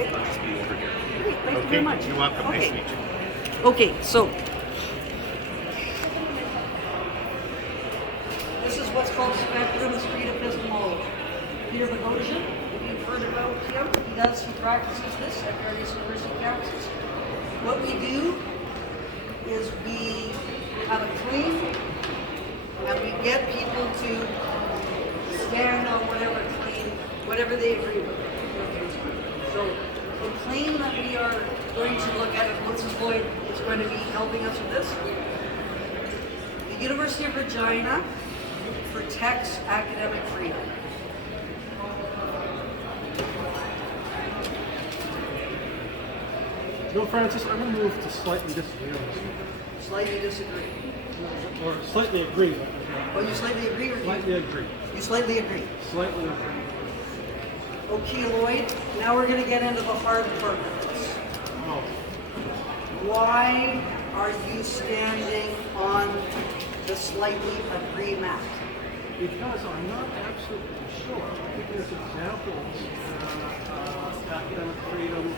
Okay. I'll just be over here. Great, thank you very much. You're welcome. Okay. Nice to meet you. Okay, so this is what's called spectrum of street epistemology. Peter Boghossian, you've heard about him. He practices this at various university campuses. What we do is we have a claim and we get people to stand on whatever claim, whatever they agree with. So the claim that we are going to look at, and Mrs. Lloyd is going to be helping us with this. The University of Regina protects academic freedom. No, Francis, I'm going to move to slightly disagree on this. Slightly disagree. Or slightly agree. Oh, you slightly agree, or Slightly agree. you slightly agree? Slightly agree. Okay, Lloyd, now we're going to get into the hard part of this. Oh, Why are you standing on the slightly agree mat? because I'm not absolutely sure. I think there's examples where academic freedom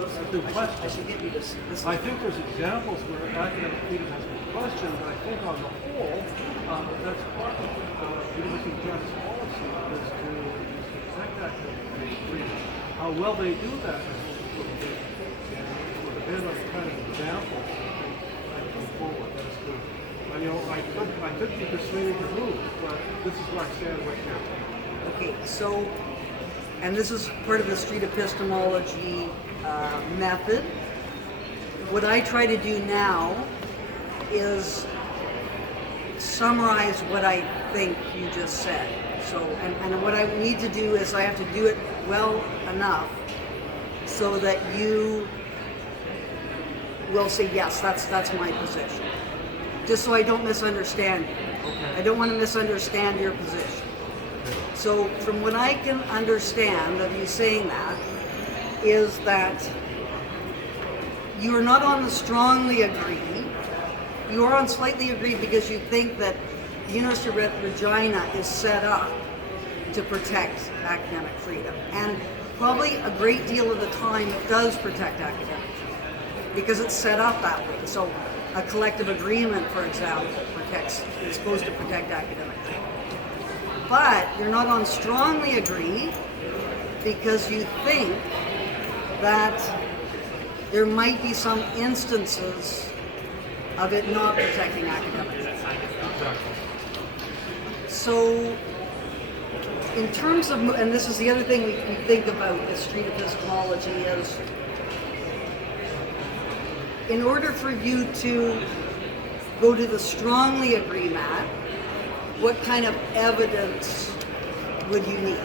has been I questioned. should give you this. I think there's examples where academic freedom has been questioned, but I think on the whole, that's part of University of Regina's policy is to protect academic freedom. How well they do that is a little bit, with a bit of kind of examples, I think forward. That's good. You know, I could be persuaded to move, but this is where I stand right now. Okay, so, and this is part of the street epistemology method. What I try to do now is summarize what I think you just said. So, and what I need to do is I have to do it well enough so that you will say, yes, that's my position. Just so I don't misunderstand you. Okay. I don't want to misunderstand your position. So from what I can understand of you saying that, is that you are not on the strongly agree, you are on slightly agree because you think that the University of Regina is set up to protect academic freedom. And probably a great deal of the time it does protect academic freedom because it's set up that way. So a collective agreement, for example, is supposed to protect academic freedom. But you're not on strongly agree because you think that there might be some instances of it not protecting academic freedom. Exactly. So, in terms of, and this is the other thing we think about with street epistemology is, in order for you to go to the strongly agree mat, what kind of evidence would you need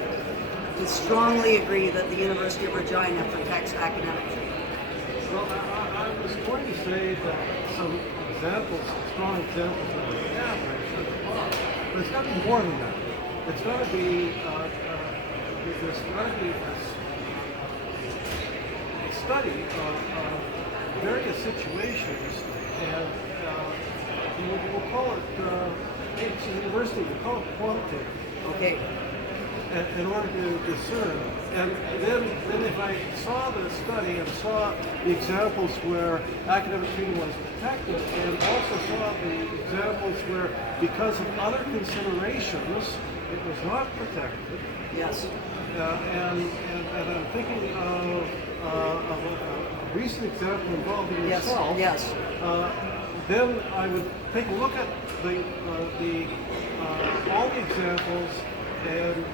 to strongly agree that the University of Regina protects academic freedom? Well, I was going to say that some examples, strong examples that we have right, but it's got to be more than that. It's got to be, there's got to be a study of various situations, and we'll call it, it's a university, we'll call it quantitative. Okay. In order to discern. And then if I saw the study and saw the examples where academic freedom was protected, and also saw the examples where, because of other considerations, it was not protected. Yes. And I'm thinking of a recent example involving yourself. Yes. Then I would take a look at all the examples and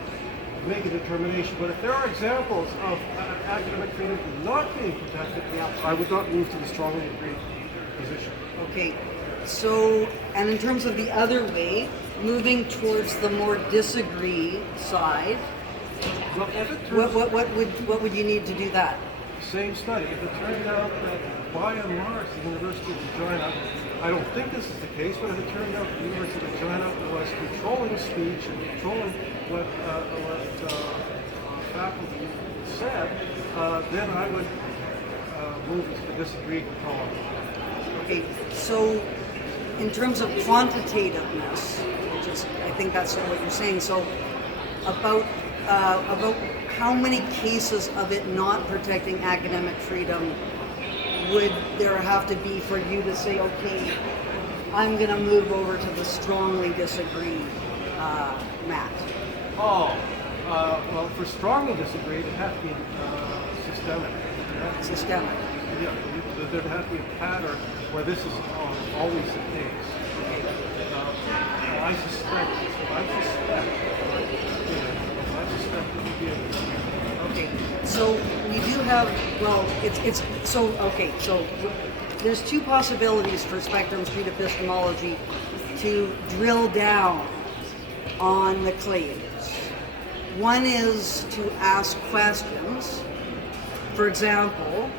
make a determination. But if there are examples of academic freedom not being protected, I would not move to the strongly agreed position. Okay. So, and in terms of the other way, moving towards the more disagree side, Well, if it turns what would you need to do that? same study, if it turned out that by and large the University of Regina, I don't think this is the case, but if it turned out the University of Regina was controlling speech and controlling what faculty said, then I would move to the disagreed column. Okay, so in terms of quantitativeness, which is, I think that's what you're saying, so about how many cases of it not protecting academic freedom would there have to be for you to say, okay, I'm going to move over to the strongly disagree, Matt? Well, for strongly disagree, it has to be systemic. Systemic. Yeah, there'd have to be a pattern where this is always the case. I suspect it would be Okay, so we do have, well, so there's two possibilities for Spectrum Street epistemology to drill down on the claims. One is to ask questions. For example,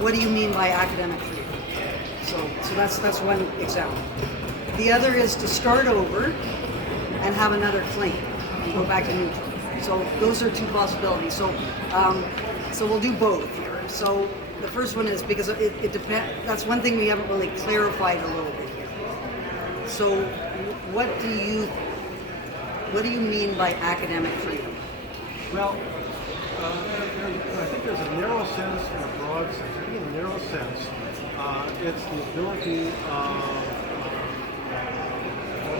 what do you mean by academic freedom? So that's one example. The other is to start over and have another claim and go back to neutral. So those are two possibilities. So we'll do both here. So the first one is because it depends. That's one thing we haven't really clarified a little bit here. So what do you mean by academic freedom? Well, I think there's a narrow sense and a broad sense. I think in the narrow sense, it's the ability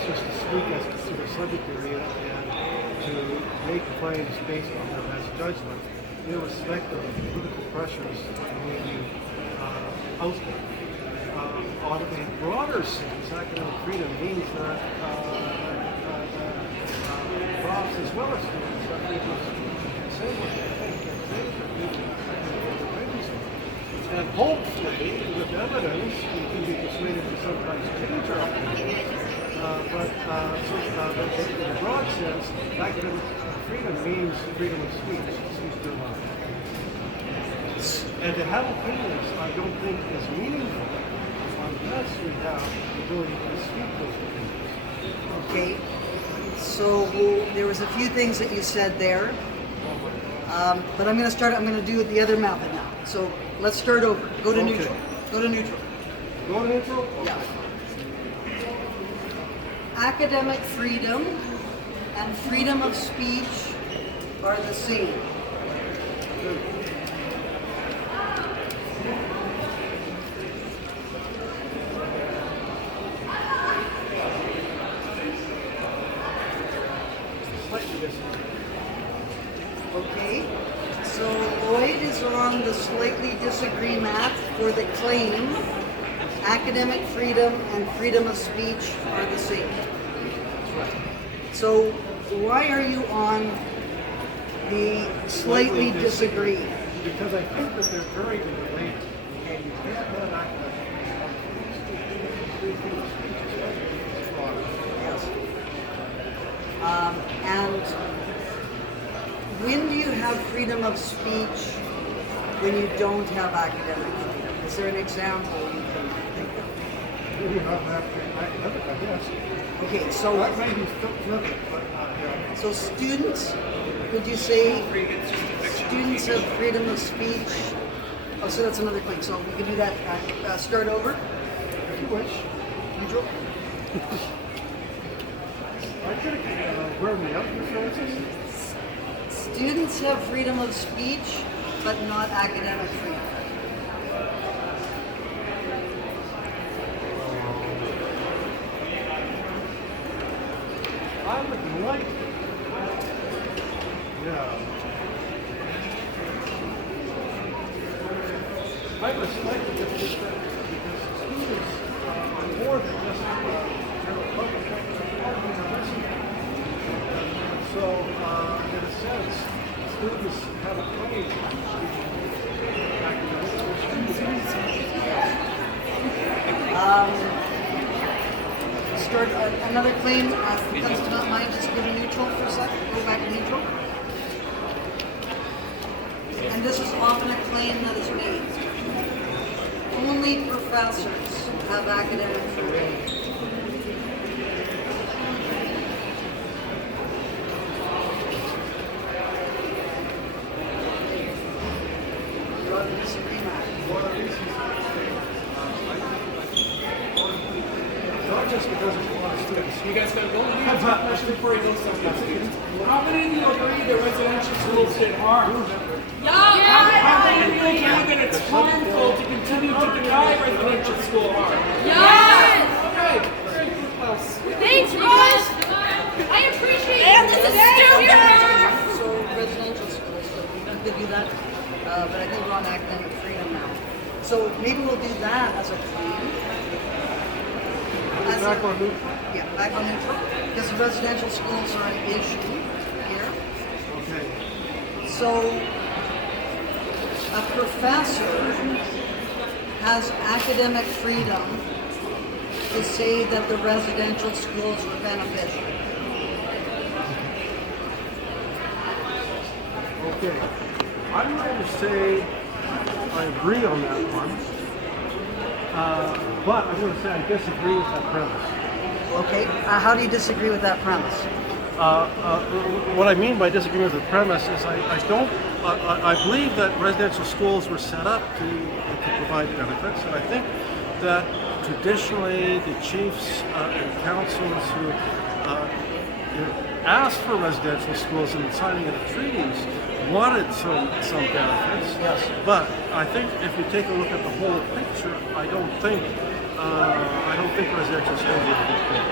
just to speak as to the subject area and to make claims based on their best judgment, irrespective of political pressures that may be out there. On a broader sense, academic freedom means that profs as well as students are able to say what they think and hopefully, with evidence, we can be persuaded to sometimes change our opinion. But in a broad sense, academic freedom means freedom of speech, speech to mind. And to have opinions, I don't think is meaningful unless we have the ability to speak those opinions. Okay. So there was a few things that you said there, but I'm going to do it the other method now. So let's start over. Go to neutral. Go to neutral. Go to neutral? Yeah. Academic freedom and freedom of speech are the same. Okay, so Lloyd is on the slightly disagree math for the claim academic freedom and freedom of speech are the same. So why are you on the slightly disagree? Because I think that they're very related. And you can't have academic And when do you have freedom of speech when you don't have academic freedom? Is there an example you can think of? Maybe not academic, I guess. Okay, so That may be flippant, but yeah. so students, would you say students have freedom of speech? Oh, so that's another claim. So we can do that. Start over. If you wish. Neutral. I could have burned me out here, Francis. Students have freedom of speech, but not academic freedom. I would like, yeah. I respect it because students are more than just general public, they're part of the university. So, in a sense, students have a claim Start another claim comes to mind. Just go to neutral for a second. Go back to neutral. And this is often a claim that is made. Only professors have academic freedom. not just because it's a lot of students. You guys gotta go. Let me ask you a question before you go somewhere. How many of you agree that residential schools did harm? How many of you agree that it's harmful to continue to deny residential school harm? Okay, very good. Well, Thanks, Ross. I appreciate it. This is stupid. So residential schools, so we could do that, but I think we're on academic freedom now. So maybe we'll do that as a claim. Back on neutral. Yeah, back on neutral, because the residential schools are an issue here. Okay. So a professor has academic freedom to say that the residential schools were beneficial. Okay. I'm going to say I agree on that one. But I'm going to say I disagree with that premise. Okay, how do you disagree with that premise? What I mean by disagreeing with the premise is I believe that residential schools were set up to provide benefits, and I think that traditionally the chiefs and councils who asked for residential schools in the signing of the treaties wanted some benefits. Yes. But I think if you take a look at the whole picture, I don't think residential schools are a good thing.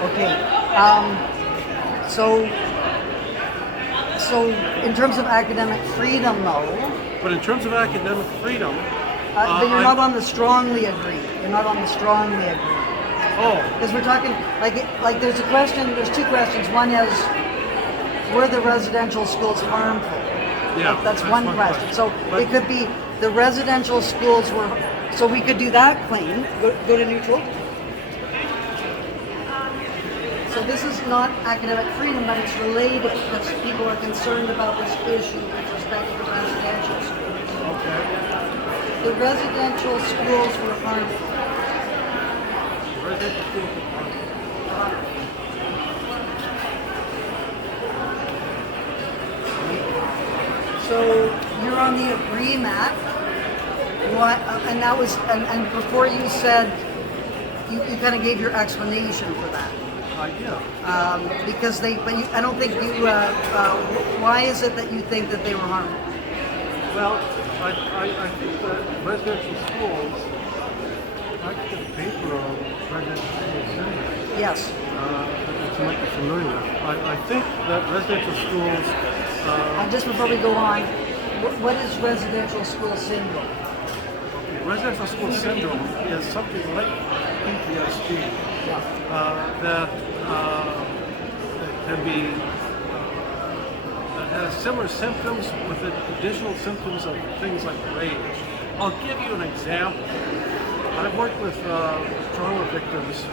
Okay, so in terms of academic freedom though, But in terms of academic freedom, but you're not on the strongly agree. You're not on the strongly agree. oh, Because we're talking, like there's two questions. One is, were the residential schools harmful? yeah, That's one question. So But- it could be the residential schools were, so we could do that claim, go to neutral. So this is not academic freedom, but it's related because people are concerned about this issue with respect to residential schools. okay. The residential schools were harmful. Residential schools are harmful. So you're on the agree map. What? And that was, and before you said, you kind of gave your explanation for that. Yeah. Because I don't think you, why is it that you think that they were harmful? Well, I think that residential schools, I can get a paper on residential schools. Yes. That you might be familiar with. I think that residential schools, Just before we go on, what is residential school syndrome? residential school syndrome is something like PTSD that can be that has similar symptoms with additional symptoms of things like rage. I'll give you an example. I've worked with trauma victims,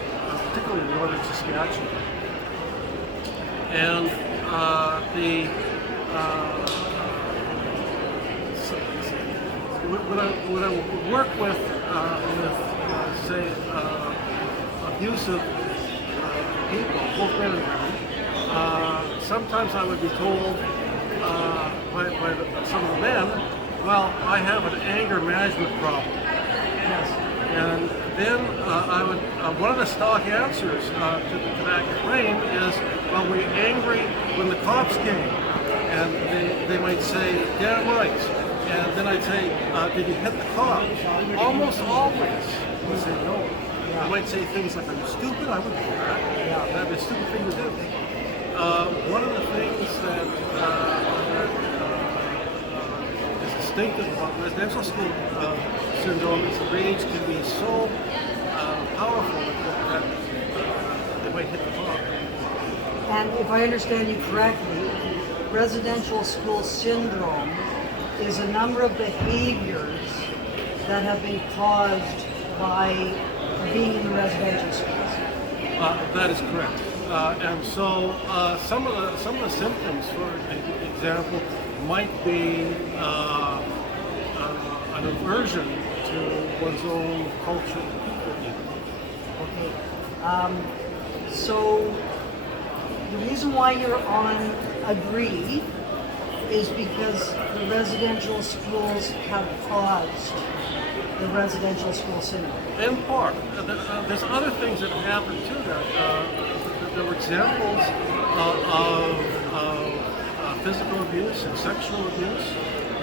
particularly in northern Saskatchewan, and when I work with say, abusive people, both men and women, sometimes I would be told by some of the men, well, I have an anger management problem. Yes. And then I would, one of the stock answers to that claim is, well, were you angry when the cops came? And they might say, damn right. And then I'd say, did you hit the cop? Almost always they would say no. I might say things like, are you stupid? I wouldn't do that. That'd be a stupid thing to do. One of the things that is distinctive about residential school syndrome is the rage can be so powerful that they might hit the cop. And if I understand you correctly, residential school syndrome is a number of behaviors that have been caused by being in the residential schools. That is correct. And so some of the symptoms, for example, might be an aversion to one's own culture and people. Okay. So the reason why you're on agree is because the residential schools have caused the residential school syndrome. In part. There's other things that happen too. That there were examples of abuse and sexual abuse.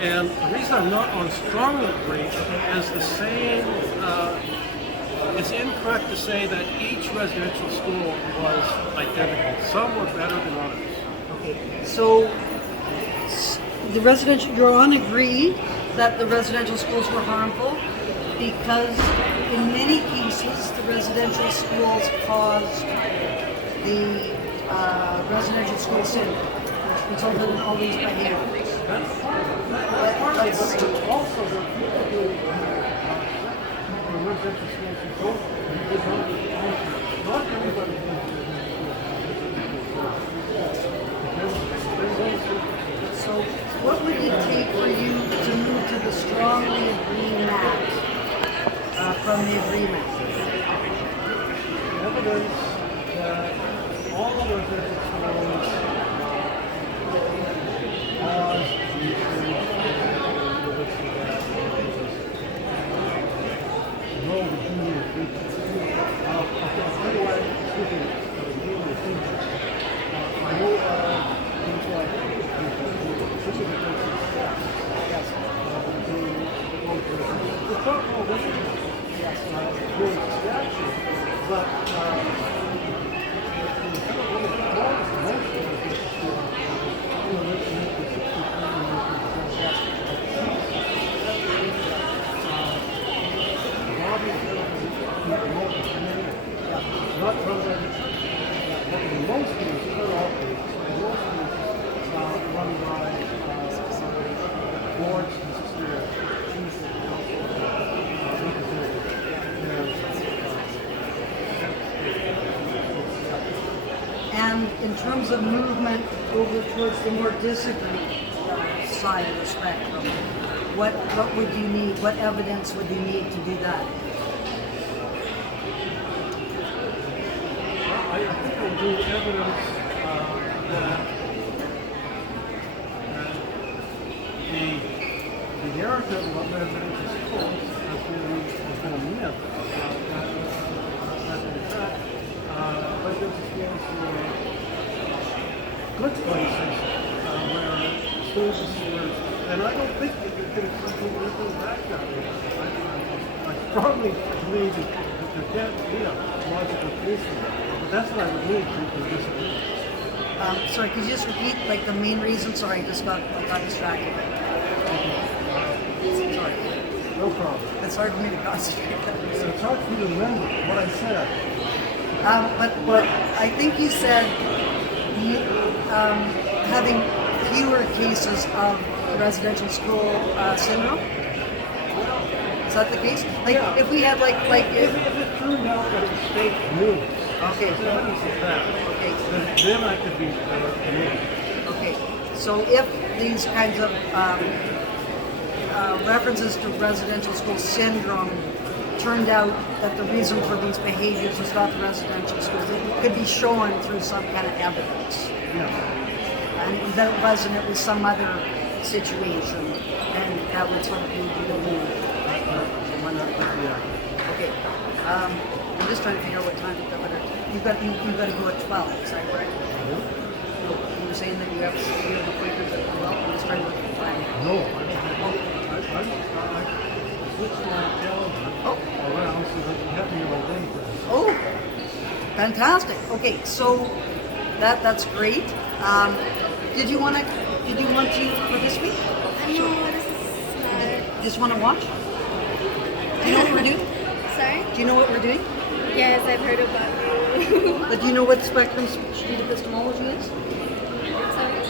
And the reason I'm not on strongly agree is the saying, it's incorrect to say that each residential school was identical. Some were better than others. Okay, so the residential, you're on agree that the residential schools were harmful because in many cases the residential schools caused the residential school syndrome, which resulted in all these behaviors. Also, the residential schools who don't, not everybody So what would it take for you to move to the strongly agree mat from the agreement? evidence that all the residential schools caused the issues no, the junior feature. Anyway, speaking of the junior feature, I know things like specific cases, yes, the protocol doesn't really statute, but not relevant, but in most cases, not all cases, in most cases, run by boards and secretariats, chiefs and council, And in terms of movement over towards the more disagreed side of the spectrum, what would you need? What evidence would you need to do that? I think we'll do evidence that the narrative of residential schools has been a myth. That in fact, residential schools were good places where students were, and I don't think that you can go back that way. I strongly believe that there can't be a logical case for that. But that's what I would need to disagree. Sorry, could you just repeat like the main reason? Sorry, I just got distracted. Sorry. No problem. It's hard for me to concentrate. It's hard for you to remember what I said. But I think you said having fewer cases of residential school syndrome. Is that the case? Like if we had like If it turned out that the state knew, okay. evidence of that, Okay. then I could be moved. Okay, so if these kinds of references to residential school syndrome turned out that the reason for these behaviors was not the residential schools, it could be shown through some kind of evidence. Yeah. And that it wasn't, it was some other situation, and that would sort of lead you to move. Yeah. Okay, I'm just trying to figure out what time you've got to go at 12, is that correct? You were saying that you have appointments at 12, I'm just trying to look at the time. No, I switched my calendar around so that you have me all day for this. Oh, fantastic. Okay, so that's great. Did you want to participate? No, this is not. Just want to watch? Do you know what we're doing? Sorry? Do you know what we're doing? Yes, I've heard about you. But do you know what spectrum street epistemology is? Sorry?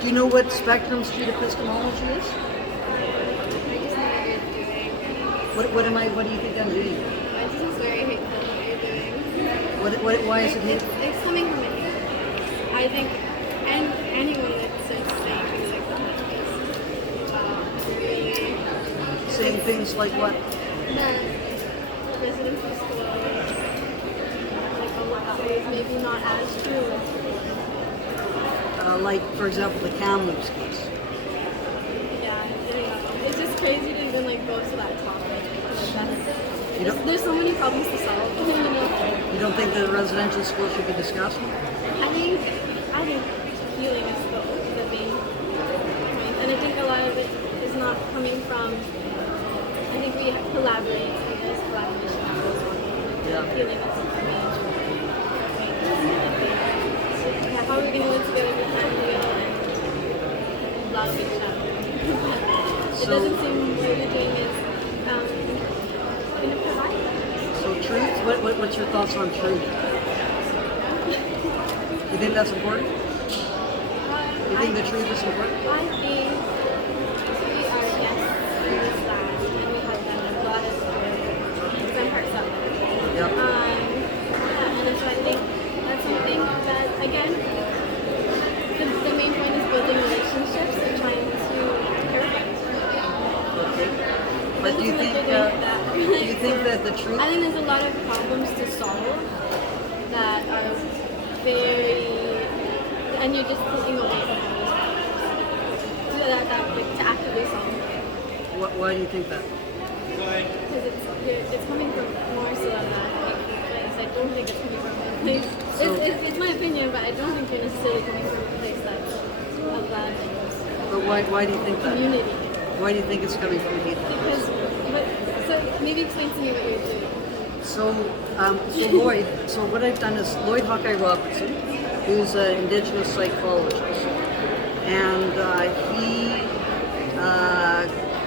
Do you know what spectrum street epistemology is? I just know what you're doing. What do you think I'm doing? I just is very hateful what you're doing. Why is it hate? It's coming from me. I think, and anyone that says saying things like that is really Saying things like what? that residential school, like a lot of ways, maybe not as true. Like, for example, the Kamloops case. Yeah, it's just crazy to even like go to that topic. You don't- There's so many problems to solve. You don't think that residential school should be discussed? I think healing is the main not coming from, I think we collaborate, and there's collaboration that goes on. Feeling it's information. Yeah, how are we going to work together if we can't deal and love each other? It doesn't seem what we're doing is going to provide that. So truth, what's your thoughts on truth? You think that's important? You think the truth is important? I think we are guests in this land, and we have done a lot of different parts of it. Yep. And so I think that's something that, again, the main point is building relationships and trying to clarify. Okay. But do you think that the truth? I think there's a lot of problems to solve that are very, and you're just taking away from those problems. To actively solve them. Why do you think that? Because it's coming from more so than that. I don't think it's coming from a place. It's my opinion, but I don't think you're necessarily coming from a place that's of that But why do you think that? community. Why do you think it's coming from hate? So maybe explain to me what you're doing. So Lloyd, so what I've done is Lloyd Hawkeye Robertson, who's an Indigenous psychologist, and he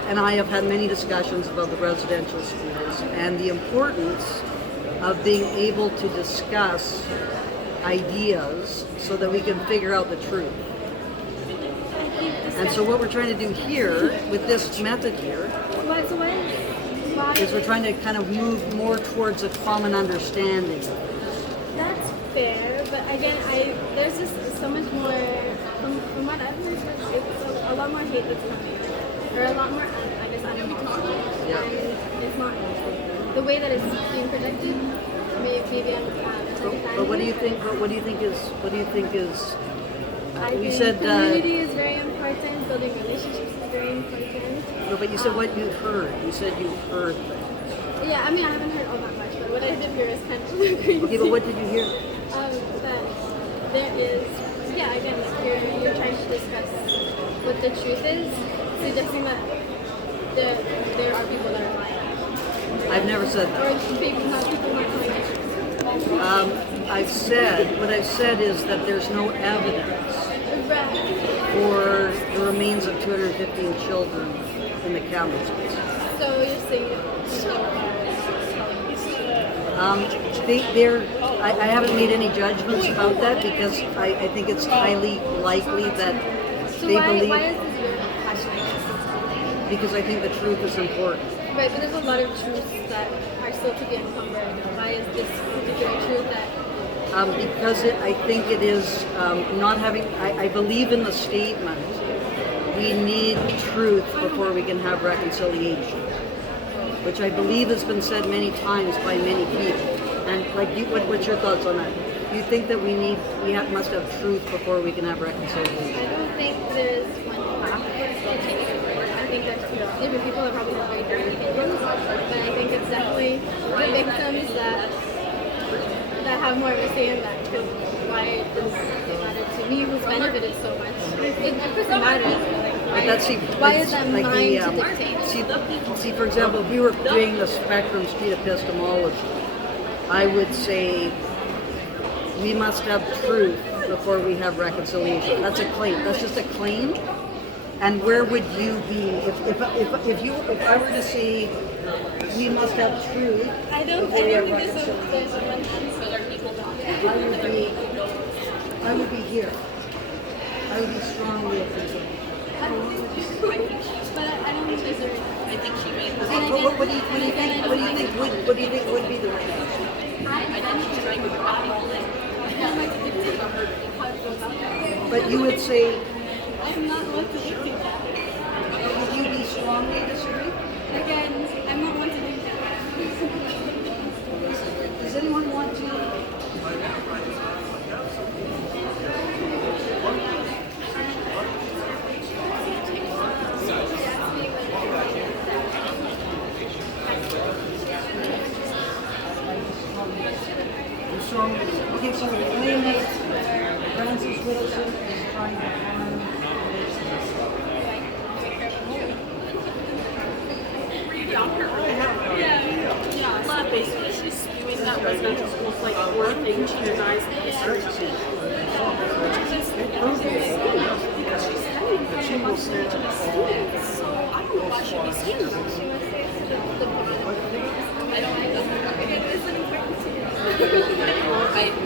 and I have had many discussions about the residential schools and the importance of being able to discuss ideas so that we can figure out the truth. And so what we're trying to do here with this method here is we're trying to kind of move more towards a common understanding. That's fair, but again, there's just so much more, from what I've heard, it's a lot more hate that's coming, or a lot more, I guess, animosity. Yeah. And it's not, the way that it's being projected, maybe I'm But what do you think? What do you think is? I You think said. community is very important, building relationships is very important. No, but you said what you've heard. You said you've heard things. Yeah, I mean, I haven't heard all that much, but what I did hear is kind of crazy. Okay, but what did you hear? That there is, yeah, again, like you're trying to discuss what the truth is, suggesting that there are people that are lying. I've never said that. Or people not telling the truth. What I've said is that there's no evidence Right. for the remains of 215 children in the Kamloops. So you're saying that I haven't made any judgments about that because I think it's highly likely that they believe. Why is this your passion? Because I think the truth is important. Right, but there's a lot of truths that are still to be uncovered. Why is this particular truth that? Because I think it is not having. I believe in the statement. We need truth before we can have reconciliation, which I believe has been said many times by many people. And what's your thoughts on that? Do you think that must have truth before we can have reconciliation? I don't think there's one path to take it forward. I think there's two. Different people that probably have very different opinions, but I think it's definitely the victims that have more of a say in that. Because why does it matter to me who's benefited so much? Of course it matters. But that's Why is that mine to dictate? See, for example, if we were doing the Spectrum Street Epistemology, I would say we must have truth before we have reconciliation. That's a claim. That's just a claim. And where would you be if I were to say we must have truth? I don't think there's one answer. I would be here. I would be strongly opposed. But I don't think there's a. I think she made. What do you think would be the right answer? But you would say. I'm not one to dictate that. Would you be strongly disagree? Again, I'm not one to dictate that. Does anyone want to? Okay, so the claim is Frances Widdowson is trying to harm. residential schools like one thing to deny the history of it. Because she's telling them she wants to teach the students. So I don't know why she'd be saying that. I don't think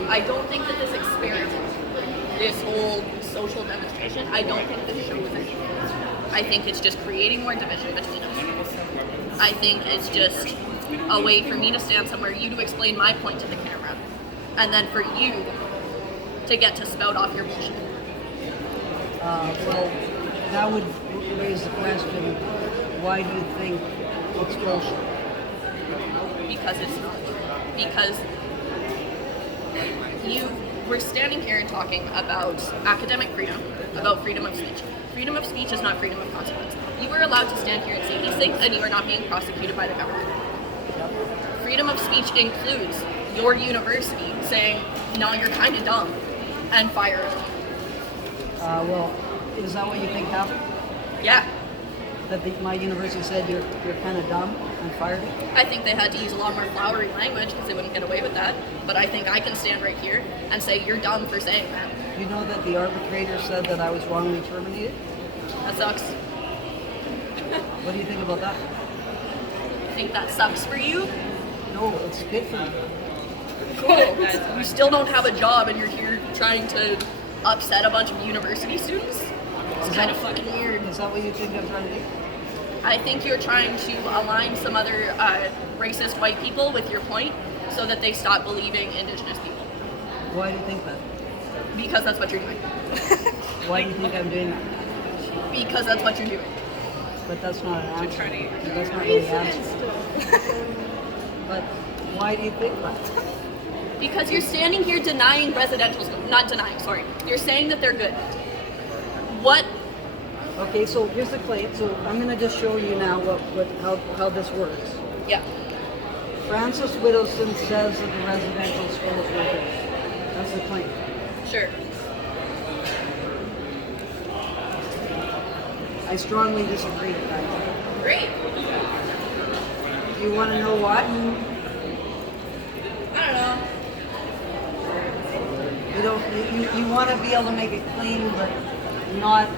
I don't think that this experiment, this whole social demonstration, I don't think this shows anything. I think it's just creating more division between us. I think it's just a way for me to stand somewhere, you to explain my point to the camera, and then for you to get to spout off your bullshit. Well, that would raise the question, why do you think it's bullshit? Because it's not. Because we're standing here and talking about academic freedom, about freedom of speech. Freedom of speech is not freedom of consequence. You are allowed to stand here and say these things and you are not being prosecuted by the government. Freedom of speech includes your university saying, no, you're kind of dumb, and fire us. Well, is that what you think happened? Yeah. That my university said you're kind of dumb and fired it? I think they had to use a lot more flowery language because they wouldn't get away with that. But I think I can stand right here and say you're dumb for saying that. You know that the arbitrator said that I was wrongly terminated? That sucks. What do you think about that? I think that sucks for you. No, it's good for me. Cool. You still don't have a job and you're here trying to upset a bunch of university students? It's kind of fucking weird. Is that what you think I'm trying to do? I think you're trying to align some other racist white people with your point so that they stop believing Indigenous people. Why do you think that? Because that's what you're doing. Why do you think I'm doing that? Because that's what you're doing. But that's not an answer. That's not really an answer. But why do you think that? Because you're standing here denying residential schools. Not denying, sorry. You're saying that they're good. What? Okay, so here's the claim. So I'm going to just show you now how this works. Yeah. Frances Widdowson says that the residential schools were good. That's the claim. Sure. I strongly disagree with that. Great. Do you want to know why? I don't know. You want to be able to make a claim but not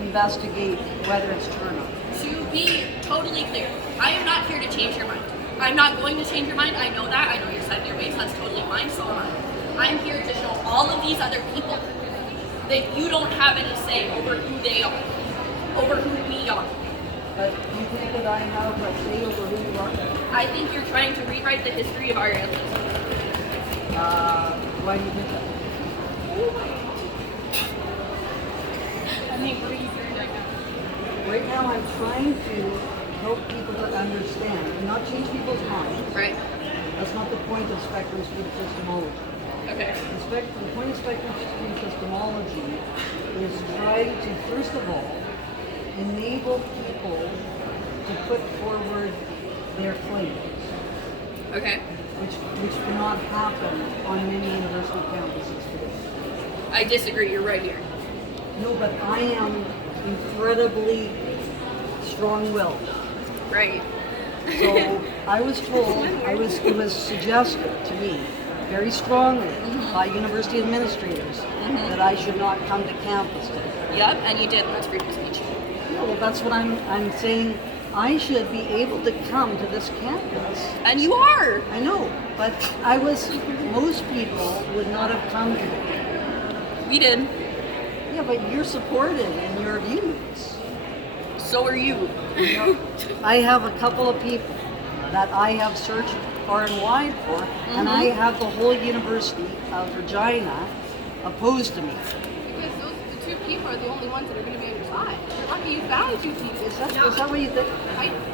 investigate whether it's true or not. To be totally clear, I am not here to change your mind. I'm not going to change your mind. I know that. I know you're set in your ways. That's totally fine. So am I. I'm here to show all of these other people that you don't have any say over who they are, over who we are. But do you think that I have a say over who you are? I think you're trying to rewrite the history of our ancestors. Why do you think that? I mean, what are you doing right now? Right now I'm trying to help people to understand and not change people's minds. Right. That's not the point of spectrum speech epistemology. Okay. The point of spectrum speech epistemology is trying to, first of all, enable people to put forward their claims. Okay. Which cannot happen on many university campuses today. I disagree. You're right here. No, but I am incredibly strong-willed. Right. So I was told, it was suggested to me very strongly by university administrators that I should not come to campus today. Yep, and you did. That's freedom of speech. No, well, that's what I'm saying. I should be able to come to this campus. And you are. I know, but most people would not have come today. We did. Yeah, but you're supported in your views. So are you. I have a couple of people that I have searched far and wide for, and I have the whole University of Regina opposed to me. Because the two people are the only ones that are going to be on your side. You're not going to use value to you. Is that what you think?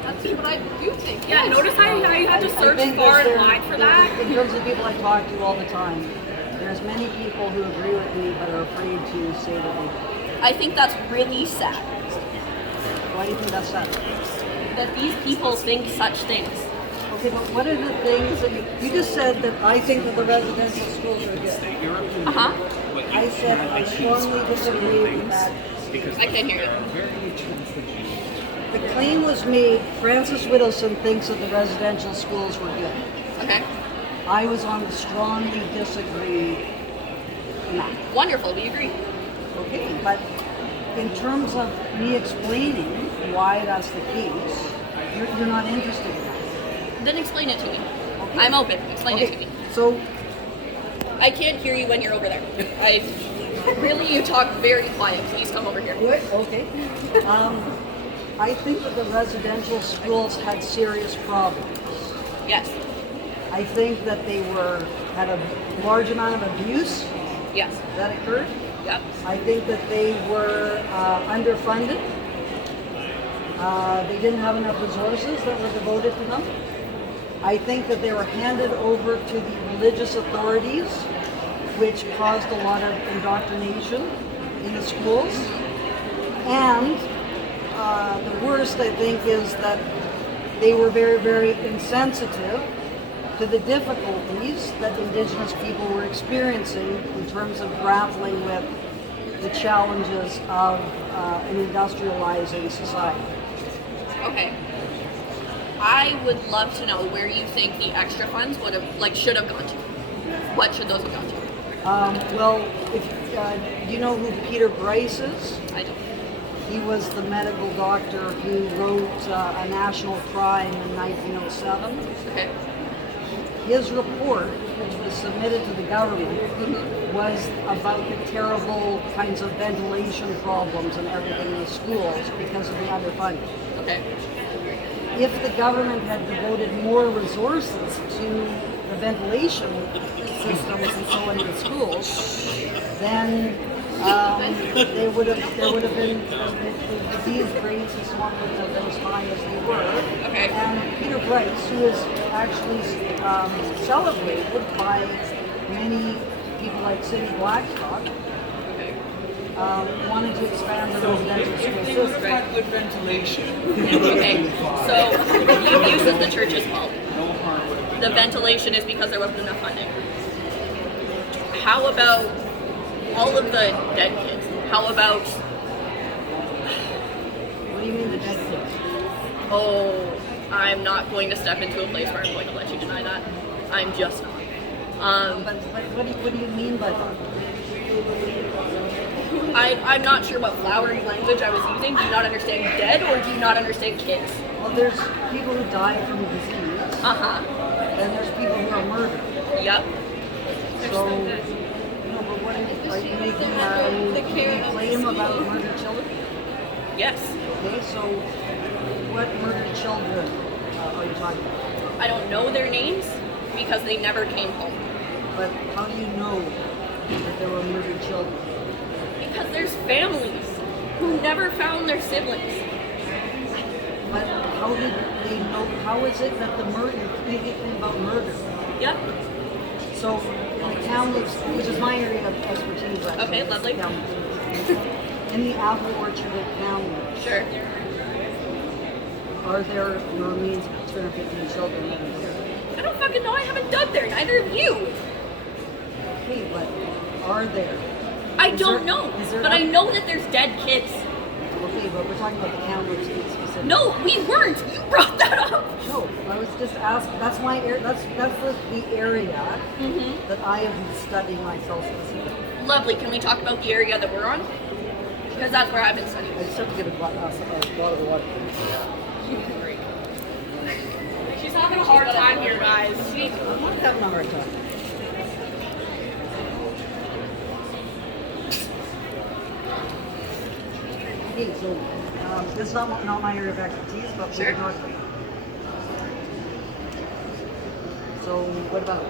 That's what I do think. Yeah, notice how you had to search far and wide for that? In terms of people I talk to all the time, there's many people who agree with me but are afraid to say that they do. I think that's really sad. Why do you think that's sad? That these people think such things. Okay, but what are the things that you just said that I think that the residential schools are good. Uh-huh. I said I strongly disagree with that. I can't hear you. The claim was made, Frances Widdowson thinks that the residential schools were good. Okay. I was on the strongly disagree map. Wonderful, we agree. Okay, but in terms of me explaining why that's the case, you're not interested in that. Then explain it to me. I'm open. Explain it to me. So I can't hear you when you're over there. You talk very quiet. Please come over here. Good, okay. I think that the residential schools had serious problems. Yes. I think that they had a large amount of abuse Yes. that occurred. Yep. I think that they were underfunded. They didn't have enough resources that were devoted to them. I think that they were handed over to the religious authorities, which caused a lot of indoctrination in the schools. And the worst, I think, is that they were very, very insensitive to the difficulties that Indigenous people were experiencing in terms of grappling with the challenges of an industrializing society. Okay. I would love to know where you think the extra funds should have gone to. What should those have gone to? Well, do you know who Peter Bryce is? I don't. He was the medical doctor who wrote A National Crime in 1907. Okay. His report, which was submitted to the government, was about the terrible kinds of ventilation problems and everything in the schools because of the underfunding. Okay. If the government had devoted more resources to the ventilation systems and so on in the schools, then there would have been the disease rates and so on would have been as high as they were. Okay. And Peter Bryce, who is actually celebrated by many people like Sidney Blackstock, wanted to expand the residential school system. Not good ventilation. Okay. So he uses the church's fault. The ventilation is because there wasn't enough funding. How about all of the dead kids? How about What do you mean the dead kids? Oh, I'm not going to step into a place where I'm going to let you deny that. I'm just not. But what do you mean by that? I'm not sure what flowery language I was using. Do you not understand dead or do you not understand kids? Well, there's people who die from disease, Uh-huh. and there's people who are murdered. Yep. So, but what are you making a claim about murdered children? Yes. Okay, so what murdered children are you talking about? I don't know their names because they never came home. But how do you know that there were murdered children? Because there's families who never found their siblings. But how did they know? How is it that the murder, anything about murder? Yep. So, in the Kamloops, which is my area of expertise, actually. Okay, lovely. Kamloops. In the apple orchard of Kamloops, Sure. are there the remains of 215 children that are there? I don't fucking know. I haven't dug there. Neither have you. Okay, but are there? I Is don't there- know. is there But not- I know that there's dead kids. Okay, but we're talking about the Kamloops specifically. No, we weren't. You brought that up. No, I was just asking. That's my area. That's the area that I have been studying myself specifically. Lovely. Can we talk about the area that we're on? Because that's where I've been studying. I just have to get a bottle of water. She's having a hard time here, guys. I'm not having a hard time. Okay, so this is not my area of expertise, but Sure. we're talking. So what about?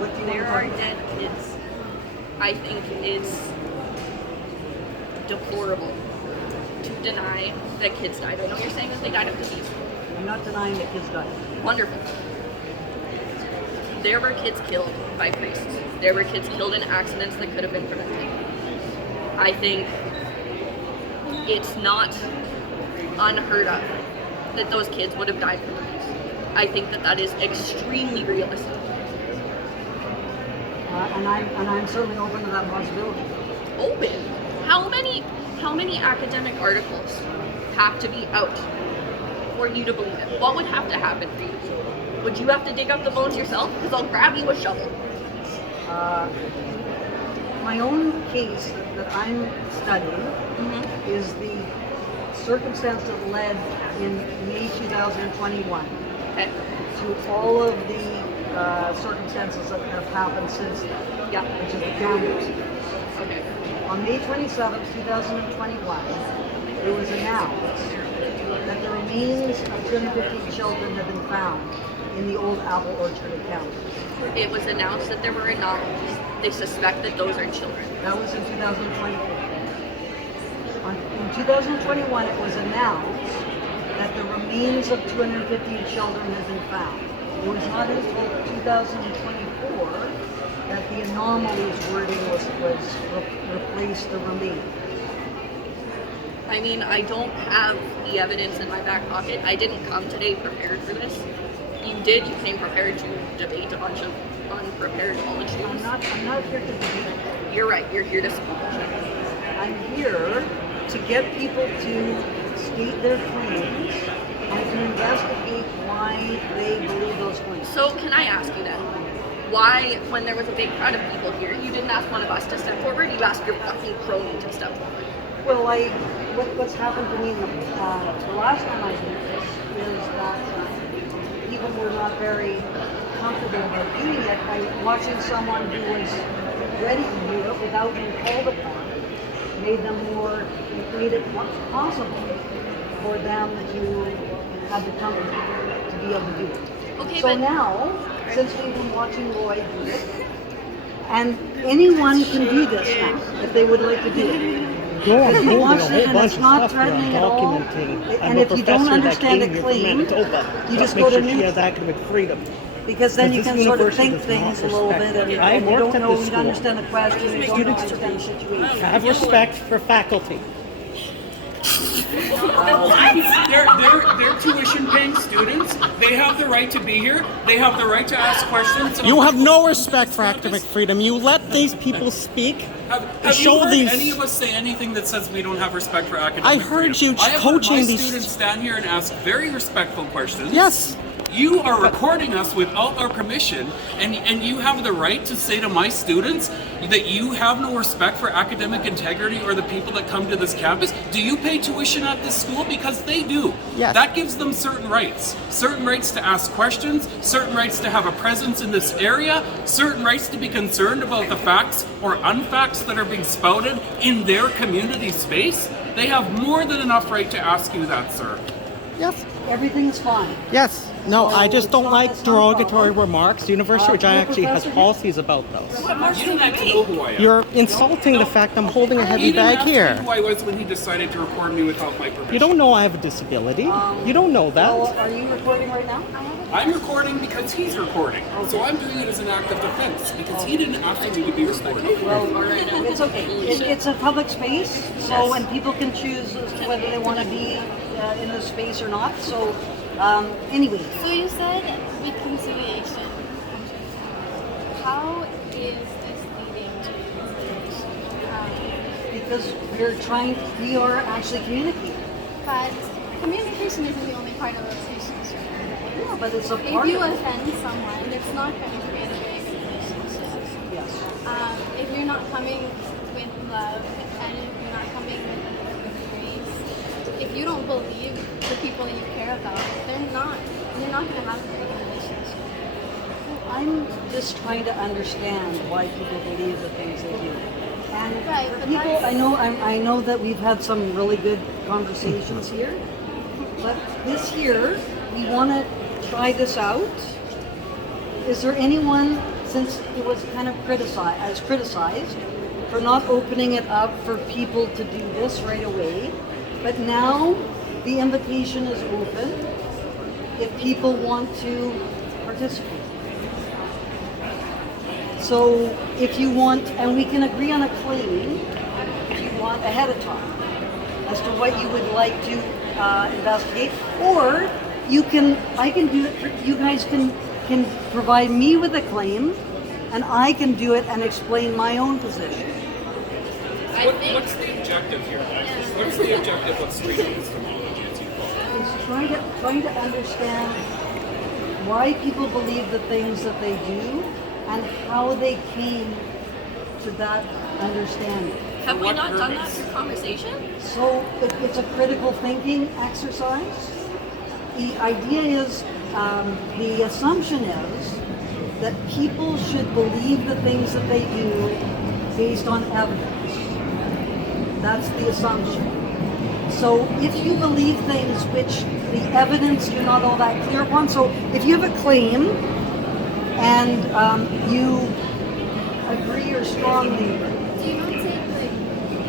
What do you There want are to talk dead kids. I think it's deplorable to deny that kids died. I know you're saying that they died of disease. about? I'm not denying that kids died. Wonderful. There were kids killed by priests. There were kids killed in accidents that could have been prevented. I think it's not unheard of that those kids would have died from disease. I think that that is extremely realistic. And I'm certainly open to that possibility. Open. How many academic articles have to be out for you to believe it? What would have to happen for you? Would you have to dig up the bones yourself? Because I'll grab you a shovel. My own case that I'm studying is the circumstance that led in May 2021 Okay. to all of the circumstances that have happened since then, which is the Kamloops. Okay. On May 27th, 2021, it was announced that the remains of 250 children had been found in the old apple orchard at Kamloops. It was announced that there were anomalies. They suspect that those are children. That was in 2024. In 2021, it was announced that the remains of 250 children had been found. It was not until 2024 that the anomalies wording was replaced the remains. I mean, I don't have the evidence in my back pocket. I didn't come today prepared for this. You did. You came prepared to debate a bunch of unprepared college students. I'm not here to debate. You're right. You're here to speak. I'm here to get people to state their claims and to investigate why they believe those claims. So can I ask you then, why, when there was a big crowd of people here, you didn't ask one of us to step forward? You asked your fucking crony to step forward. Well, what's happened to me the last time I did this is that people were not very comfortable about doing it by watching someone who was ready to do it without being called upon. Made it possible for them to have the comfort to be able to do it. Okay, so but now, since we've been watching Lloyd do it, and anyone can do this now if they would like to do it. Because you watch it and it's not threatening at all. And if you don't understand a claim, you just go to she has academic freedom. because then you This can sort of university think does things a not little respect bit, it. and I you worked don't at know, this you school. understand the question, you don't understand the situation. Have respect for faculty. They're tuition-paying students. They have the right to be here. They have the right to ask questions. You have no respect for academic freedom. You let these people speak. Have you heard any of us say anything that says we don't have respect for academic I heard freedom? you I have coaching heard my these students stand here and ask very respectful questions. Yes. You are recording us without our permission, and you have the right to say to my students that you have no respect for academic integrity or the people that come to this campus. Do you pay tuition at this school? Because they do. Yes. That gives them certain rights to ask questions, certain rights to have a presence in this area, certain rights to be concerned about the facts or unfacts that are being spouted in their community space. They have more than enough right to ask you that, sir. Yes. Everything's fine. Yes. No, I just don't like It's not a derogatory problem. remarks. The University of Regina you're a actually has professor? policies about those. You don't need to know who I am. You're insulting the fact I'm holding a heavy He didn't bag ask me here. who I was when he decided to record me without my permission. You don't know I have a disability. You don't know Well, that. are you recording right now? I'm recording because he's recording. So I'm doing it as an act of defense because he didn't ask me to be recorded. Well, it's okay. It's a public space, so and people can choose as to whether they want to be in this space or not. So, anyway, So you said reconciliation. How is this leading to reconciliation? because we are actually communicating. But communication isn't the only part of a relationship. Yeah, but it's a If part you of it. offend someone, it's not going to create a very good relationship. Yes. If you're not coming with love and if you're not coming with grace, if you don't believe the people you care about, you're not going to have a very good relationship. I'm just trying to understand why people believe the things they do. And Right, for but people, that's- I know that we've had some really good conversations here, but this year we want to try this out. Is there anyone, since it was kind of criticized for not opening it up for people to do this right away, but now the invitation is open if people want to participate. So if you want, and we can agree on a claim if you want ahead of time as to what you would like to investigate, or I can do it. You guys can provide me with a claim, and I can do it and explain my own position. What's the objective here? What's the objective of street epistemology, as you call it? It's trying to understand why people believe the things that they do and how they came to that understanding. Have we not done that through conversation? So it's a critical thinking exercise. The idea is, the assumption is that people should believe the things that they do based on evidence. That's the assumption. So if you believe things which the evidence you're not all that clear upon, so if you have a claim and you agree or strongly, Do you not take like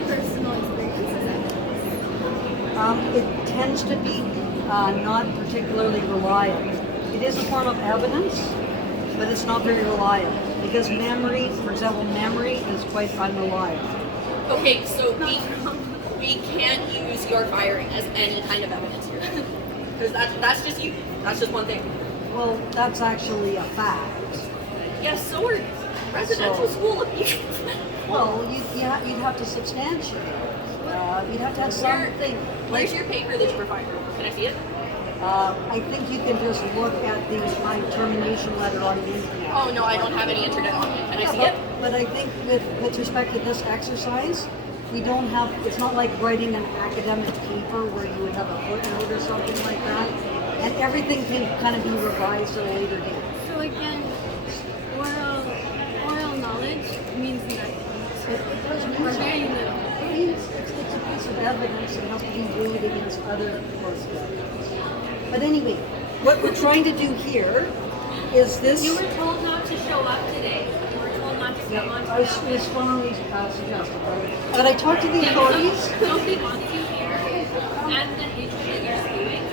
personal experiences? it tends to be not particularly reliable. It is a form of evidence, but it's not very reliable because memory, for example, memory is quite unreliable. Okay, so we can't use your firing as any kind of evidence here. Because that's just you. That's just one thing. Well, that's actually a fact. Yes, so are residential school abuse. Well, you'd have to substantiate it. You'd have to have something. Where's your paper that you were fired? Can I see it? I think you can just look at my termination letter on the internet. Oh no, I don't have any internet on me. Can I see it? But I think with respect to this exercise, we don't have, it's not like writing an academic paper where you would have a footnote or something like that. And everything can kind of be revised at a later date. So again, oral knowledge means nothing. It does mean Or very something. little. It means it's a piece of evidence that has to be weighed against other parts of evidence. But anyway, what we're trying to do here is this. You were told not to show up today. You were told not to come on. I was strongly suggested. But I talked to the authorities. Nobody wants you here, and the nature that you're spewing.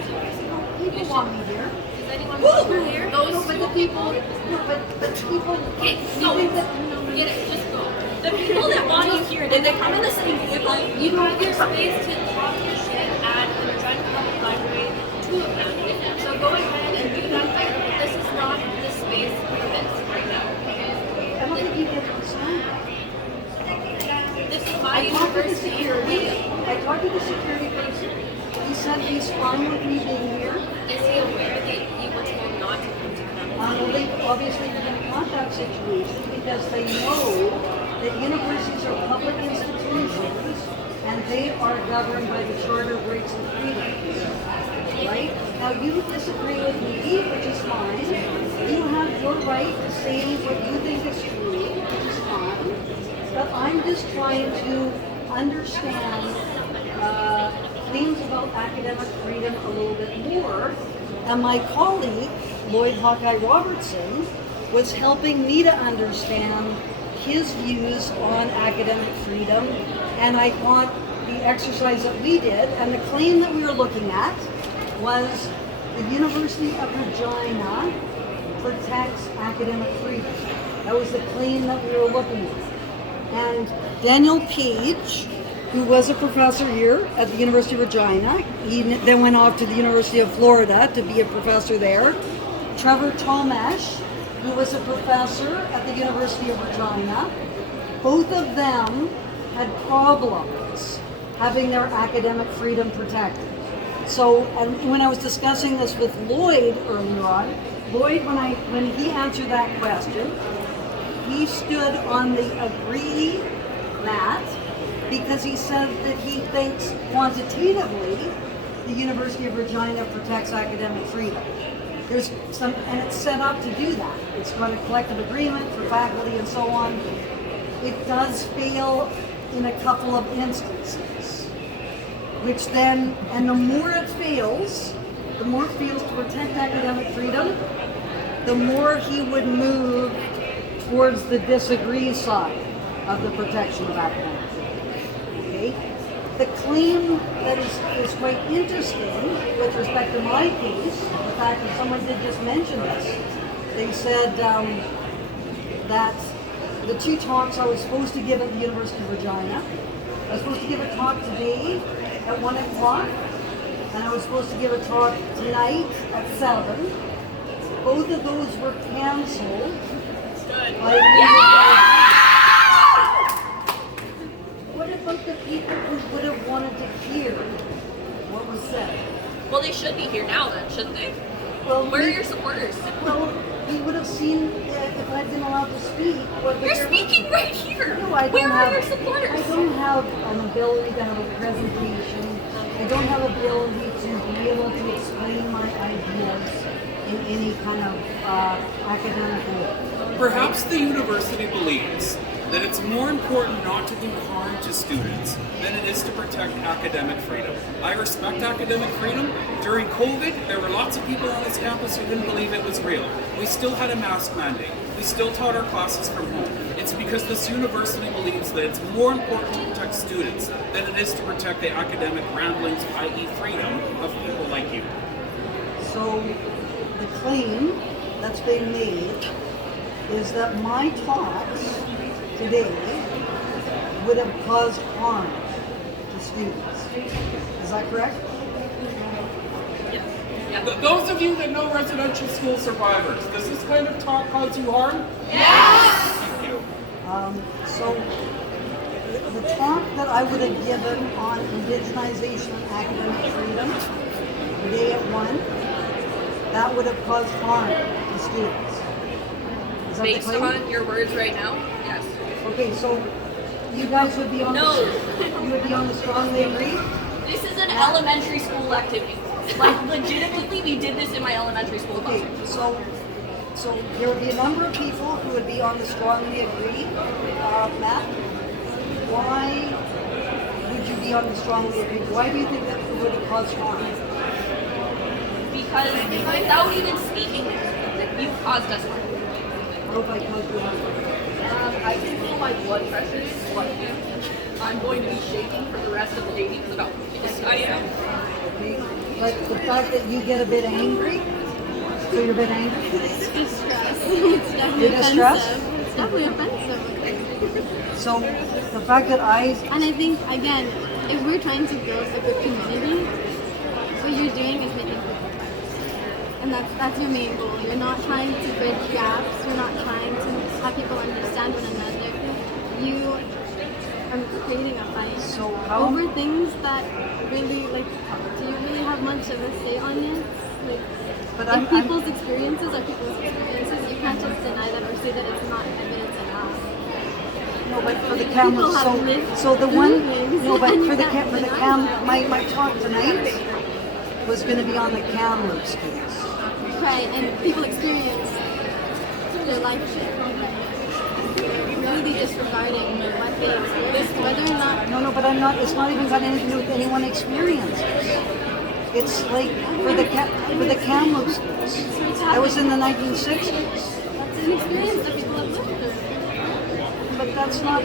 People want me here. Does anyone want you here? Those No, but two the people. No, but people. Okay, you no, think that- get it. Just go. The people that want you here, did they come in the same vehicle? You have your space to talk your shit at the Regina Public Library. 2 of them. So go ahead and do that there. But this is not the space for this right now. I don't think you get to decide. This is my I talked to the university. security. I talked to the security person. He said he's fine with me being here. Is he aware that you were told not to come to Kamloops? They obviously didn't want that situation because they know that universities are public institutions and they are governed by the Charter of Rights and Freedoms. Right? Now you disagree with me, which is fine. You have your right to say what you think is true, which is fine. But I'm just trying to understand claims about academic freedom a little bit more. And my colleague, Lloyd Hawkeye Robertson, was helping me to understand his views on academic freedom. And I thought the exercise that we did and the claim that we were looking at was the University of Regina protects academic freedom. That was the claim that we were looking at. And Daniel Page, who was a professor here at the University of Regina, he then went off to the University of Florida to be a professor there. Trevor Tomash, who was a professor at the University of Regina, both of them had problems having their academic freedom protected. So, and when I was discussing this with Lloyd earlier on, Lloyd, when he answered that question, he stood on the agree mat because he said that he thinks quantitatively the University of Regina protects academic freedom. There's some, and it's set up to do that. It's got a collective agreement for faculty and so on. It does fail in a couple of instances, which then, and the more it fails to protect academic freedom, the more he would move towards the disagree side of the protection of academic freedom. Okay? The claim that is quite interesting with respect to my case, the fact that someone did just mention this, they said that the 2 talks I was supposed to give at the University of Regina, I was supposed to give a talk today at 1 o'clock, and I was supposed to give a talk tonight at 7. Both of those were canceled. What about the people who would have wanted to hear what was said? Well, they should be here now then, shouldn't they? Well, Where are your supporters? Well, we would have seen if I'd been allowed to speak. You're speaking right here. No, I don't Where have, are your supporters? I don't have an ability to have a presentation. I don't have ability to be able to explain my ideas in any kind of academic way. Perhaps the university believes that it's more important not to do harm to students than it is to protect academic freedom. I respect academic freedom. During COVID, there were lots of people on this campus who didn't believe it was real. We still had a mask mandate. We still taught our classes from home. It's because this university believes that it's more important to protect students than it is to protect the academic ramblings, i.e. freedom, of people like you. So the claim that's being made is that my talks today would have caused harm to students. Is that correct? Those of you that know residential school survivors, does this kind of talk cause you harm? Yes! Thank you. So the talk that I would have given on Indigenization and Academic Freedom, today at 1, that would have caused harm to students. Is that Based the claim? on your words right now, yes. Okay, so you guys would be on No. you would be on the strongly agree? This is an elementary school activity. Like, legitimately, we did this in my elementary school Okay, classroom. so there would be a number of people who would be on the strongly agree. Matt, why would you be on the strongly agree? Why do you think that it would have caused harm? Because without even speaking, you've caused us harm. How have I caused you harm? I can feel my blood pressure fluctuating. I'm going to be shaking for the rest of the day because of how pissed I am. Okay, but the fact that you get a bit angry, so you're a bit angry? It's distress. It's definitely You're distressed? offensive. It's definitely offensive. So the fact that And I think, again, if we're trying to build a good community, what you're doing is making people better. And that's your main goal. You're not trying to bridge gaps. You're not trying to have people understand one another. You are creating a fight So how- over things that really, like, do you really have much of a say on it? Like, But if I'm- people's experiences are people's experiences, you can't just deny that or say that it's not evidence enough. no, but for the People Kamloops, have lived so the through one, things, no, but and you for the can't for the deny Cam, that. my talk tonight was going to be on the Kamloops case. Right, and people experience their life really disregarding what they experienced, whether or not. No, but I'm not. It's not even got anything to do with anyone experiences. It's like for the Kamloops case. That was in the 1960s. That's an experience that people have lived through. But that's not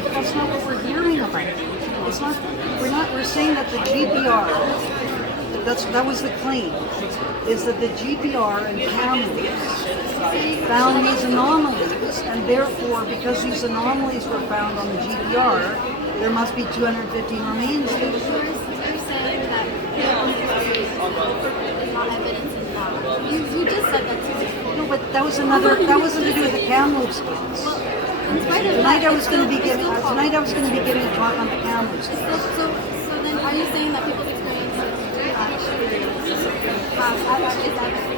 what we're hearing about. It's not. We're saying that the GPR. That was the claim. Is that the GPR and Kamloops found these anomalies, and therefore, because these anomalies were found on the GPR, there must be 215 remains. You're saying that is not evidence in law. You just said that to me. No, but that was another. That wasn't to do with the Kamloops case. Well, in spite of Tonight that, I was going to be it's giving. still false. Tonight I was going to be giving a talk on the Kamloops case. So then are you saying that people's experiences do actually is evidence?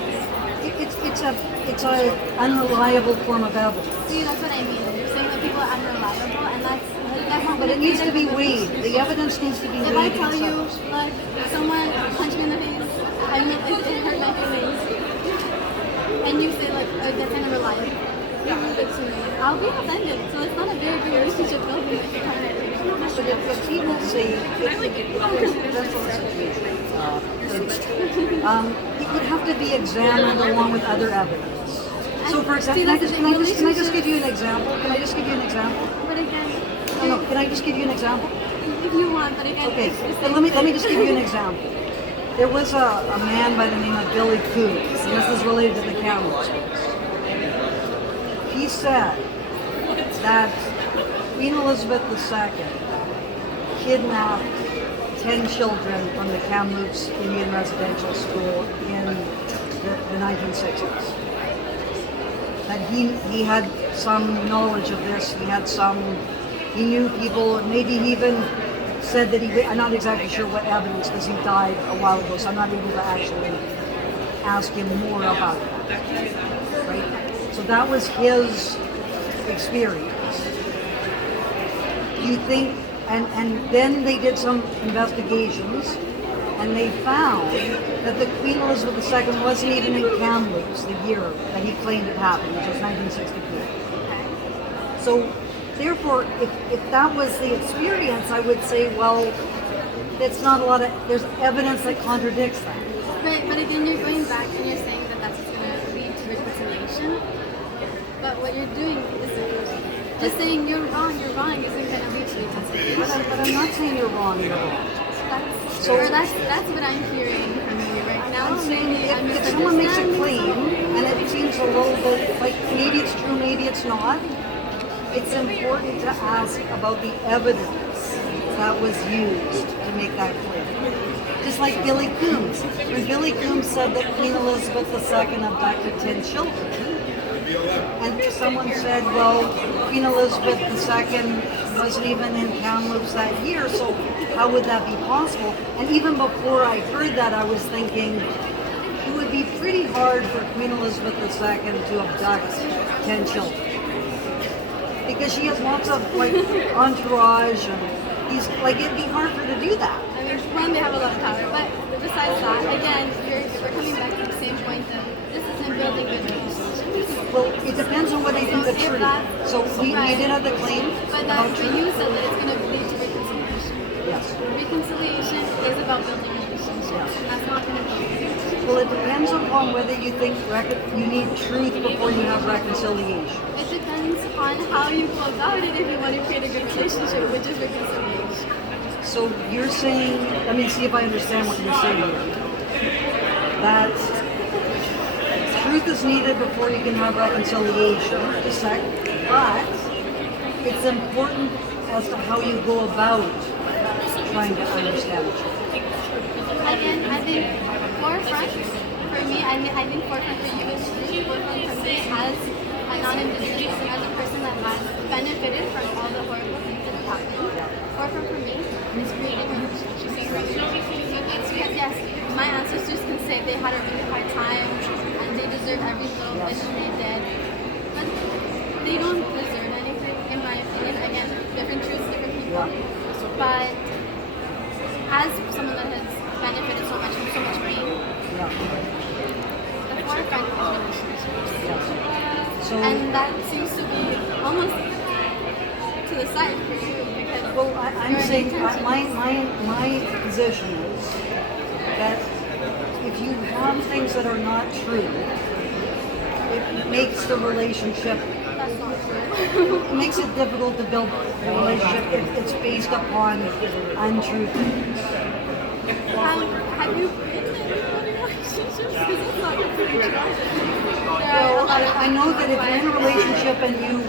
It's a unreliable form of evidence. See, that's what I mean. You're saying that people are unreliable, and that's not. But it needs to be weighed. The evidence needs to be If I weighed tell against you, others. like, someone punched me in the face, it hurt my feelings, and you say, like, oh, that's kind of reliable. You leave it to me. I'll be offended. So it's not a very good relationship building if you're trying to. But if people say, it would have to be examined along with other evidence. So, for example, can I just give you an example? Can I just give you an example? But again, No, can I just give you an example? if you want, but again, Okay, it's the then same let me just thing. give you an example. There was a man by the name of Billy Coombs, and this is related to the Kamloops case. He said that Queen Elizabeth II kidnapped 10 children from the Kamloops Indian Residential School in the 1960s. That he had some knowledge of this, he knew people, maybe he even said that I'm not exactly sure what evidence, because he died a while ago, so I'm not able to actually ask him more about that, right? So that was his experience. Do you think, and then they did some investigations, and they found that the Queen Elizabeth II wasn't even in Kamloops the year that he claimed it happened, which was 1964. So, therefore, if that was the experience, I would say, well, it's not a lot of, there's evidence that contradicts that. Right, but again, you're going back and you're saying that that's going to lead to reconciliation. But what you're doing is just saying you're wrong isn't going to lead to reconciliation. But I'm not saying you're wrong, you're wrong. That's what I'm hearing from you right now. I'm saying if someone makes a claim and it seems a little bit like maybe it's true, maybe it's not, it's important to ask about the evidence that was used to make that claim. Just like Billy Coombs. When Billy Coombs said that Queen Elizabeth II abducted 10 children, and someone said, well, Queen Elizabeth II wasn't even in Kamloops that year, so how would that be possible? And even before I heard that, I was thinking it would be pretty hard for Queen Elizabeth II to abduct 10 children. Because she has lots of entourage and it'd be hard for her to do that. I mean, one, they have a lot of power, but besides that, again, we're coming back to the same point that this isn't building good relationships. Well, it depends on what they think the truth. So we did have the claim but about truth. you said that it's going to lead to reconciliation. Yes. Reconciliation is about building relationships. That's not going to build relationships. Well, it depends upon whether you think you need truth before you have reconciliation. It depends on how you go about it if you want to create a good relationship, which is reconciliation. So you're saying, let me see if I understand what you're saying here, that truth is needed before you can have reconciliation, but it's important as to how you go about trying to understand the truth. Again, I think forefront for me, I think forefront for you is truth. Forefront for me as a non-Indigenous person, as a person that has benefited from all the horrible things that have happened. Forefront for me is creating relationships. Because yes, my ancestors can say they had a really hard time and they deserve every little bit that they did. But they don't deserve anything, in my opinion. Again, different truths, different people. But as someone that has benefited so much from so much pain, the forefront is relationships. So, and that seems to be almost to the side for you because well, I'm saying my position is that if you have things that are not true, it makes the relationship. that's not true. It makes it difficult to build a relationship if it's based upon untrue things. Have you been in any relationships? Because it's not completely true. Well, I know that if you're in a relationship and you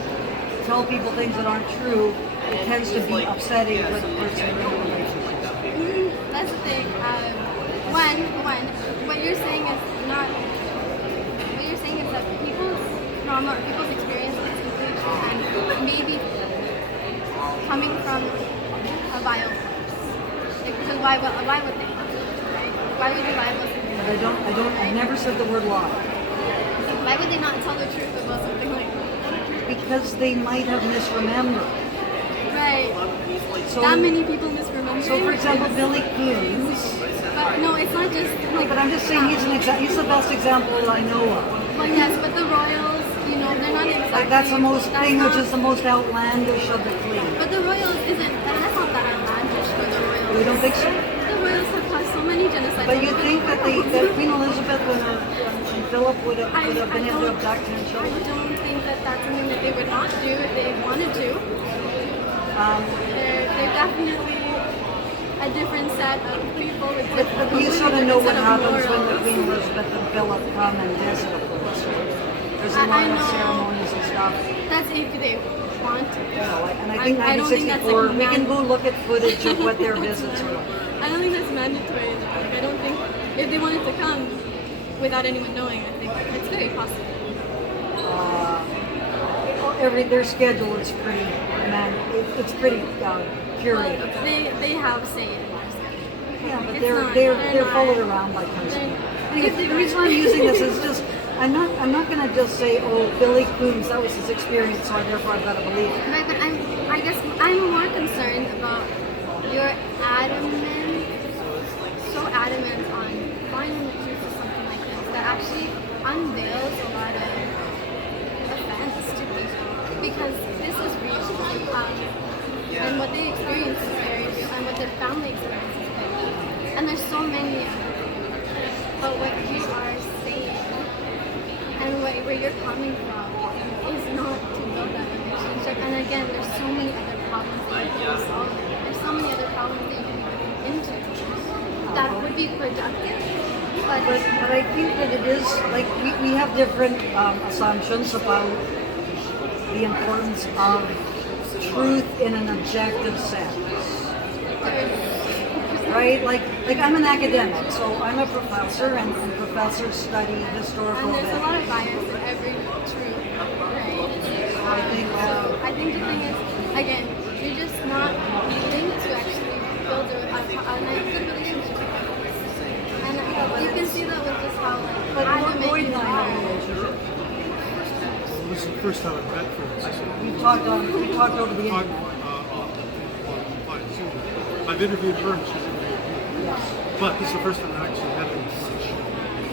tell people things that aren't true, it tends to be upsetting for the person in the relationship. That's the thing. What you're saying is not. What you're saying is that people's trauma or people's experience is completely true, and maybe coming from a vile place. Because why would they? Right? Why would you lie about something? I've never said the word lie. Why would they not tell the truth about something like that? Because they might have misremembered. Right. So, that many people misremember. So, for example, Billy Coombs. But no, it's not just like. But I'm just saying he's the best example that I know of. Well, yes, but the royals, they're not exactly. Like that's the most thing, which is the most outlandish of the claim. But the royals isn't. That's not that outlandish for the royals. You don't think so? The royals have caused so many genocides. But you think that Queen Elizabeth and Philip would have been able to abduct 10 children? I don't think that that's something that they would not do if they wanted to. They're definitely a different set of people. But you sort of know what happens when the Queen Elizabeth and Philip come and visit a place. There's a lot of ceremonies and stuff. That's if they want to. And I think 1964, we can go look at footage of what their visits were. I don't think that's mandatory. Like, I don't think if they wanted to come without anyone knowing, I think it's very possible. Their schedule is pretty, it's pretty curated. Well, they have say in their schedule. Yeah, but they're followed around by country. Anyway, the reason I'm using this is just I'm not going to just say, oh, Billy Coombs, that was his experience, so therefore I've got to believe it. Right, but I guess I'm more concerned about your so adamant on finding the truth of something like this that actually unveils a lot of offense to people, because this is real, and what they experience is very real, and what their family experience is very real. And there's so many of them. But what you are saying and where you're coming from is not to build that relationship. And again, there's so many other problems that you can solve. There's so many other problems that you can get into that would be productive. But I think that it is, like, we have different assumptions about the importance of truth in an objective sense. Right? Like I'm an academic, so I'm a professor, and professors study historical and there's a events. lot of bias in every truth, right? I think the thing is, again, you're just not willing to actually build a good relationship with them. And you can see that with just how But adamant Lloyd you and I have a are. relationship. This is the first time I've met Frances. We talked over the internet. I've interviewed her and she's interviewed me. Yes. But this is the first time I actually met her in flesh.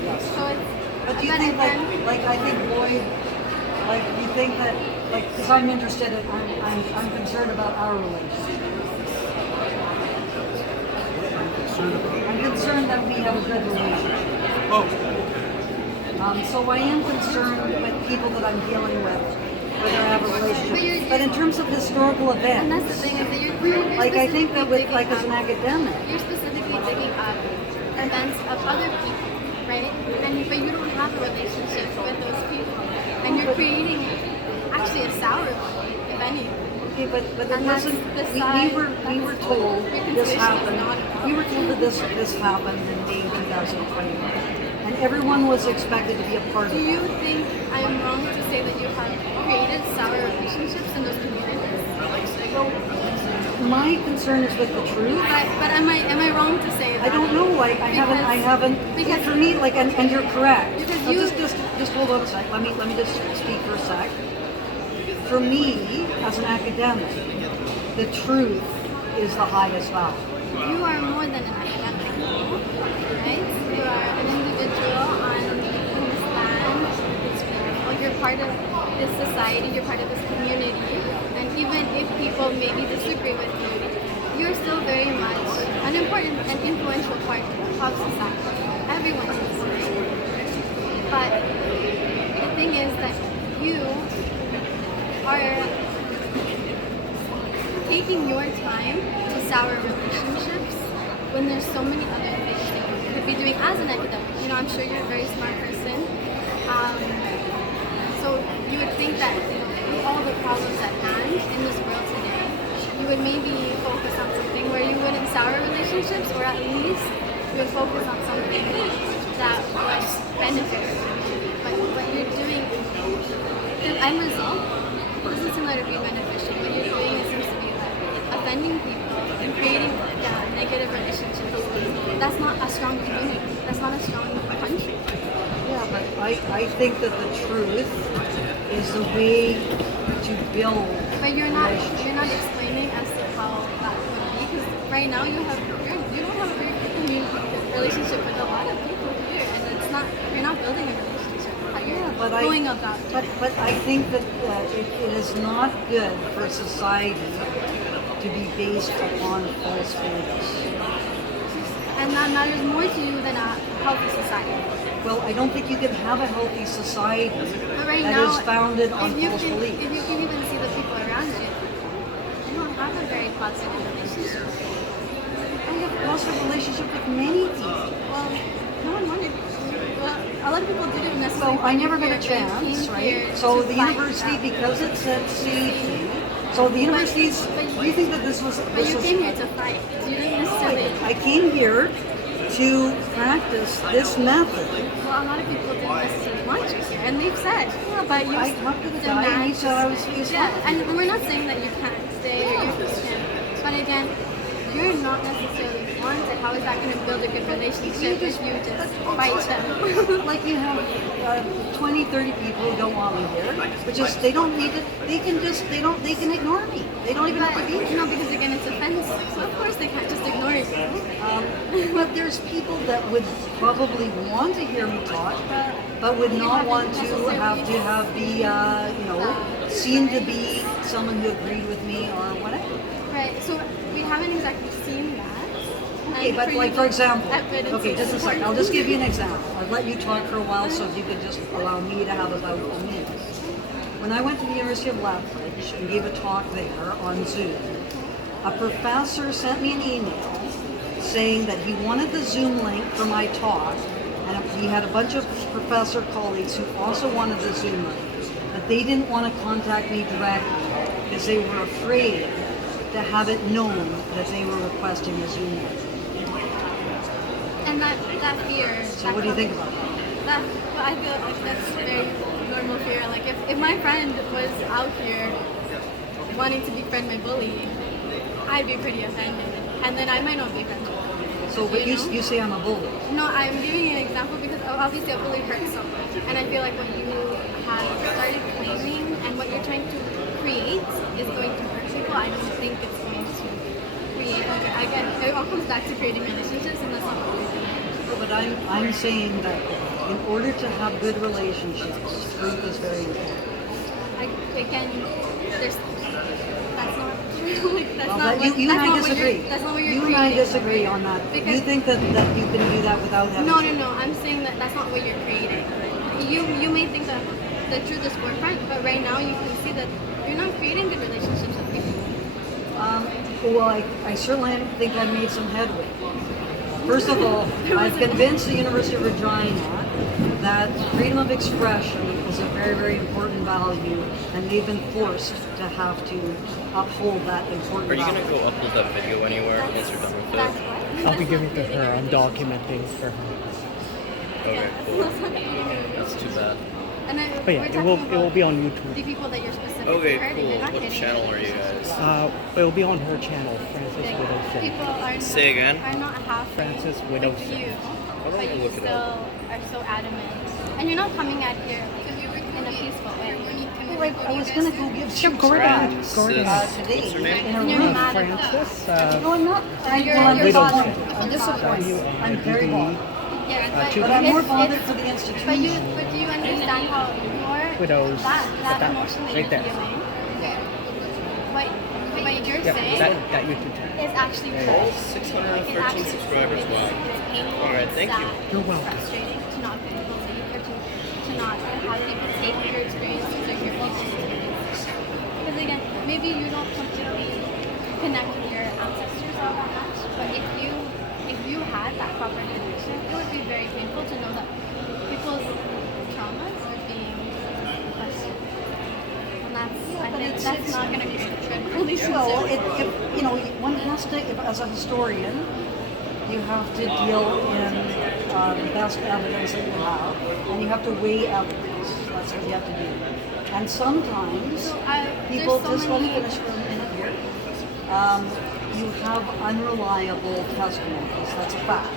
Yes. So it's, But do you but think again, like I think Lloyd, like you think that, like, because I'm interested in, I'm concerned about our relationship. I'm concerned about. I'm concerned that we have a good relationship. Oh, okay. So I am concerned with people that I'm dealing with, whether I have a relationship. But in terms of historical and that's the events, thing is that you're like I think that with, like, as an specifically academic, you're specifically digging up events of other people, right? But you don't have a relationship with those people, and you're creating actually a sour one, if anything. okay, but it And that's wasn't. the We side- were that's told the this reconciliation is happened. not a problem. We were told that this happened in May 2021, and everyone was expected to be a part Do of it. you think I'm wrong to say that you have created sour relationships in those communities? My concern is with the truth. But am I wrong to say that? I don't know. Like I haven't. Because For me, like, and you're correct. Because So you- just hold on a sec. Let me just speak for a sec. For me, as an academic, the truth is the highest value. you are more than an academic, right? You are an individual on this land. Well, you're part of this society. You're part of this community. And even if people maybe disagree with you, you're still very much an important and influential part of society. Everyone is. But the thing is that you are taking your time to sour relationships when there's so many other things that you could be doing as an academic. You know, I'm sure you're a very smart person. So you would think that, you know, with all the problems at hand in this world today, you would maybe focus on something where you wouldn't sour relationships, or at least you would focus on something that would benefit you. But what you're doing, the end result doesn't seem like to be beneficial. What you're doing, it seems to be like offending people and creating negative relationships. That's not a strong community. That's not a strong country. Yeah, but I think that the truth is the way to build. But you're not relationships. explaining as to how that would be, because right now you don't have a very good relationship with a lot of people here, and you're not building a relationship. How you're But going about it. But I think that it is not good for society to be based upon false beliefs. And that matters more to you than a healthy society. Well, I don't think you can have a healthy society But right that now, is founded on if you false can beliefs. even see the people around you, you don't have a very positive relationship. I have a positive relationship with many people. Well, no one wanted. Well, a lot of people didn't necessarily. So I never got a want you here. They chance, came here right? So to the fight university, out. because it said safety, so the universities, do you think that this was... But this you was- came here to fight. You didn't necessarily. I came here to practice this method. Well, a lot of people didn't necessarily want you here, and they've said, yeah, but you I talked to the guy and he said I was his Yeah, friend. and we're not saying that you can't stay or you can't. But again, you're not necessarily wanted how is that going to build a good relationship if you just fight them? Like you have 20, 30 people who don't want me here, which is they don't need it. They can ignore me. They don't even have to be here. No, because again, it's offensive. So of course they can't just ignore you. But there's people that would probably want to hear me talk, but would not want to have be seen to be someone who agreed with me or whatever. Right. So we haven't exactly seen that. Okay, but like for example, evidence okay, is just a second. important. I'll just give you an example. I'll let you talk for a while, so if you could just allow me to have about a minute. When I went to the University of Lethbridge and gave a talk there on Zoom, a professor sent me an email saying that he wanted the Zoom link for my talk, and he had a bunch of professor colleagues who also wanted the Zoom link, but they didn't want to contact me directly because they were afraid to have it known that they were requesting the Zoom link. And that fear. So what do you think about that? I feel like that's very normal fear. Like if my friend was out here wanting to befriend my bully, I'd be pretty offended. And then I might not be friends with them. So, but know? you say I'm a bully. No, I'm giving you an example because obviously a bully hurts someone. And I feel like what you have started claiming and what you're trying to create is going to hurt people. I don't think it's going to create, again, it all comes back to creating relationships, and that's not what we're doing. But I'm saying that in order to have good relationships, truth is very important. Again, that's not true. Like, that's Well, not that, what, you that's and I not what disagree. you're, that's not what you're You creating. and I disagree on that. Because You think that you can do that without having No. I'm saying that that's not what you're creating. You may think that the truth is forefront, but right now you can see that you're not creating good relationships with people. Well, I certainly think I've made some headway. First of all, I've convinced the University of Regina that freedom of expression is a very, very important value, and they've been forced to have to uphold that important Are you value. gonna go upload that video anywhere once you're done with That's it? what? I'll be giving to her. I'm documenting for her. Okay, cool. That's not creating That's too bad. And But yeah, it will be on the YouTube. people that you're specifically Okay, hurting. cool. You're not What hitting channel them. are you guys? It will be on her channel, Frances People Widdowson. are Say again? Are not happy Frances with Widdowson. you, don't but you look it still up. are so adamant. And you're not coming at here in a peaceful way. I was going to go give some Go right ahead. Frances. Go right ahead. today What's her name? in a And you're room. mad at them. Frances, No, I'm not. I'm You're bothered. bothered. I'm disappointed. I'm very bothered. Yes, But I'm more it's- bothered it's- for the institution. But do you understand how you're Widows. that That- emotionally right there. feeling? What you're Yeah, saying that YouTube channel. is actually Yeah. true. All 613 subscribers, wow. It's painful. All right, thank you. Sad, You're welcome. Frustrating to not be believed or to not have people take your experiences or your people's experiences. Because again, maybe you don't completely connect with your ancestors all that much, but if you had that proper connection, it would be very painful to know that people's traumas are being questioned. And I think that's not going to create a good relationship. So, one has to, as a historian, you have to deal in the best evidence that you have, and you have to weigh evidence. That's what you have to do. And sometimes people, there's just so let me many- finish for a minute here. You have unreliable testimonies. That's a fact.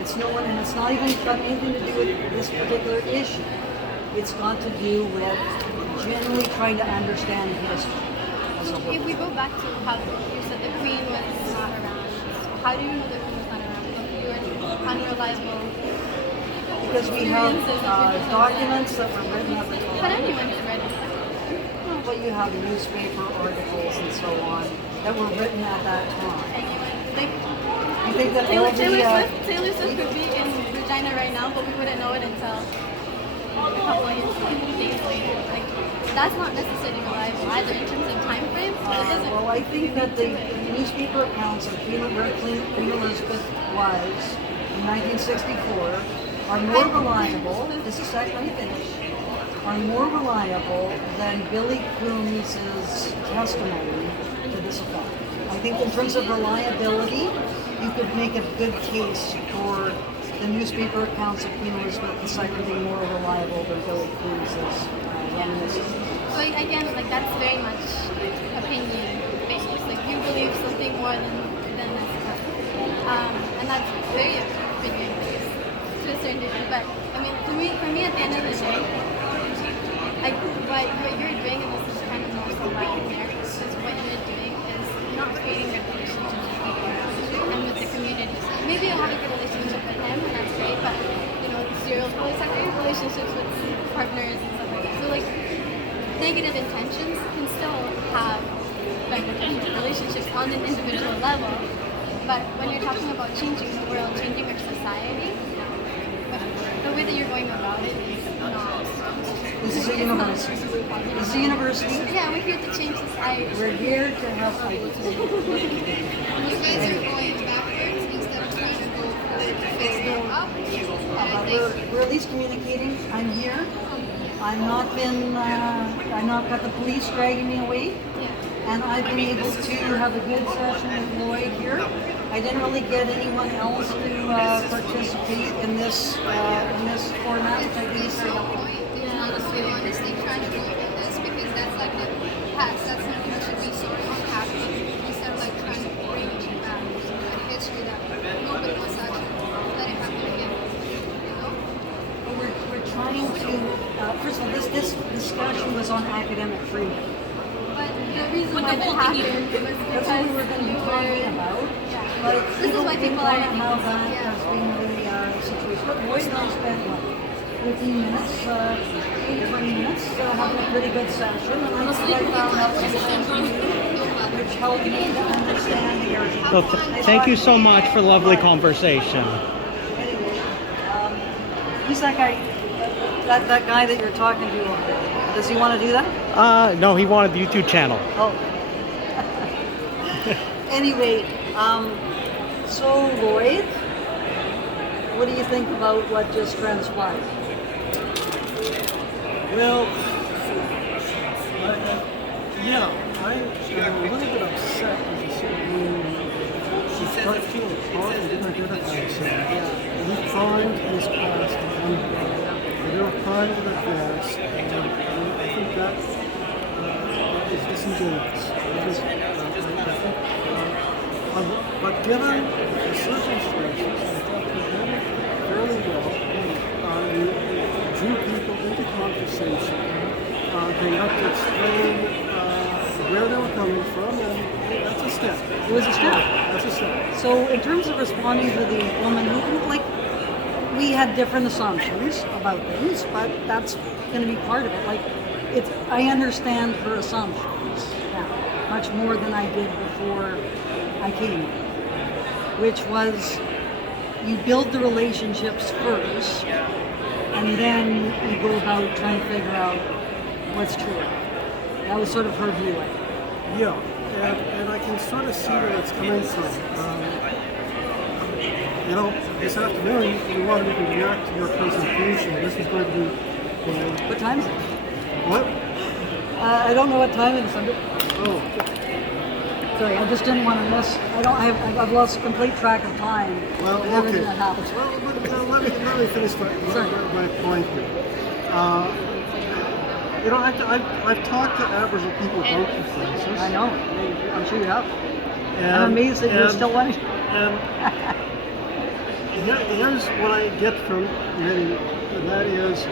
It's and it's not even got anything to do with this particular issue. It's got to do with generally trying to understand history as a whole. If we go back to how you said the Queen was not around, how do you know the Queen was not around? If you were unreliable. Because we have documents that were written at the Had time. anyone read it? Well, you have newspaper articles and so on that were written at that time. Anyone? You think that all Taylor Swift could be in Regina right now, but we wouldn't know it until a couple of days later. Like, that's not necessarily reliable either in terms of time frame. well, I think that the newspaper accounts of where Queen Elizabeth was in 1964 are more reliable. This is let me finish. Are more reliable than Billy Coombs' testimony to this effect. I think in terms of reliability, you could make a good case for the newspaper accounts of Queen Elizabeth II being more reliable than Billy Coombs' reminiscence. So again, like that's very much opinion based. Like you believe something more than that's correct. and that's very opinion-based to a certain degree. But I mean, for me, at the end of the day, what you're doing, and this is kind of more so why I'm there, is what you're doing is not creating a relationship with people around you and with the community. Maybe you have a good relationship with him, and that's great, but you know, serial polysaccharide relationships with partners and stuff like that. So like, negative intentions can still have beneficial relationships on an individual level, but when you're talking about changing the world, changing our society, the way that you're going about it is not. This is a university. This is a university. Yeah, we're here to change society. We're here to help people. You guys are going backwards instead of trying to go forward to face them up. We're at least communicating. I'm here. I've not got the police dragging me away. And I've been able to have a good session with Lloyd here. I didn't really get anyone else to participate in this format, which I think is very helpful. Honestly trying to go with this because that's like the past. That's something that should be so happy instead of like trying to bring it back to a history that nobody wants to actually let it happen again. You know? We're trying to. First of all, this discussion was on academic freedom. But the reason why that happened was because That's what we were going to be talking about. Yeah. But This is why people are how that has been the situation. But Lloyd and I spent 15 minutes, 20 minutes, having a pretty good session. And I found out some things which helped me to understand the area. So thank you so much for lovely conversation. Anyway, who's that guy? That guy that you're talking to over there? Does he want to do that? No, he wanted the YouTube channel. Oh. Anyway, so Lloyd, what do you think about what just transpired? Well, I'm a little bit upset with the she started feeling apart and didn't identify herself. We primed his class to they were primed in advance, and I think that is disingenuous. But given the circumstances, I thought we did it fairly well. We drew people into conversation. They got to explain where they were coming from, and that's a step. It was a step. That's a step. So in terms of responding to the woman who, like, we had different assumptions about things, but that's going to be part of it. Like, I understand her assumptions now, much more than I did before I came here, which was you build the relationships first, and then you go about trying to figure out what's true. That was sort of her view. Yeah, and I can sort of see where it's coming from. This afternoon we wanted to react to your presentation. This is going to be. What time is it? What? I don't know what time it is. Oh. Sorry, I just didn't want to miss. I've lost complete track of time. Well, with everything okay. that happens. Well, let me finish my point here. I've talked to Aboriginal people about the Frances. I know. I'm sure you have. And, I'm amazed that you're still wanting. Here's what I get from many, and that is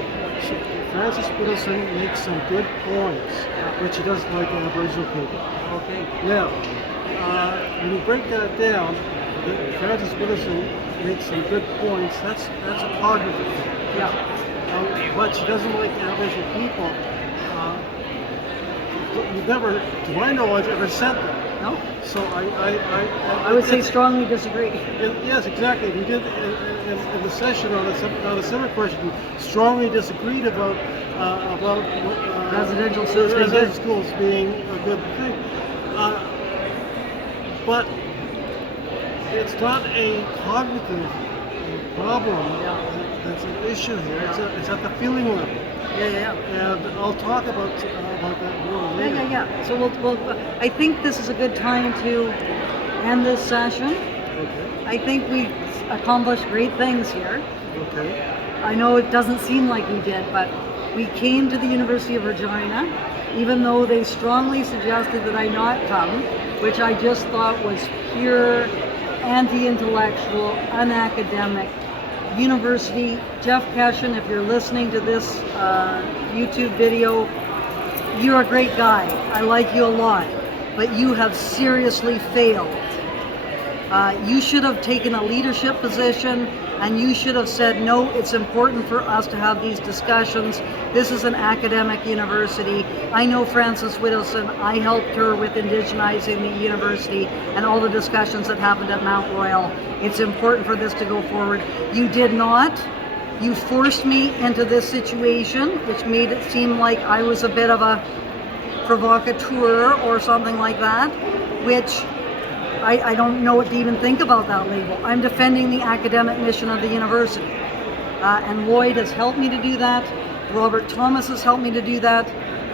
Frances Widdowson makes some good points, but she doesn't like Aboriginal people. Okay. Now, when you break that down, Frances Widdowson makes some good points. That's a cognitive thing. Yeah. But she doesn't like Aboriginal people. You've never, to my knowledge, ever said that. No. So I would say strongly disagree. Yes, exactly. We did in the session on the summer question. We strongly disagreed about Residential schools being a good thing. But it's not a cognitive problem. That's an issue here. It's at the feeling level. Yeah. And I'll talk about that more later. Yeah. So we'll. I think this is a good time to end this session. Okay. I think we accomplished great things here. Okay. I know it doesn't seem like we did, but we came to the University of Regina, even though they strongly suggested that I not come, which I just thought was pure anti-intellectual, unacademic university. Jeff Keshen, if you're listening to this YouTube video, you're a great guy. I like you a lot, but you have seriously failed. You should have taken a leadership position, and you should have said, no, it's important for us to have these discussions. This is an academic university. I know Frances Widdowson. I helped her with indigenizing the university and all the discussions that happened at Mount Royal. It's important for this to go forward. You did not. You forced me into this situation, which made it seem like I was a bit of a provocateur or something like that, which I don't know what to even think about that label. I'm defending the academic mission of the university. And Lloyd has helped me to do that. Robert Thomas has helped me to do that.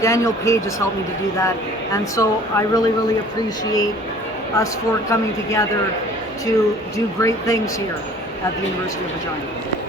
Daniel Page has helped me to do that. And so I really, really appreciate us for coming together to do great things here at the University of Regina.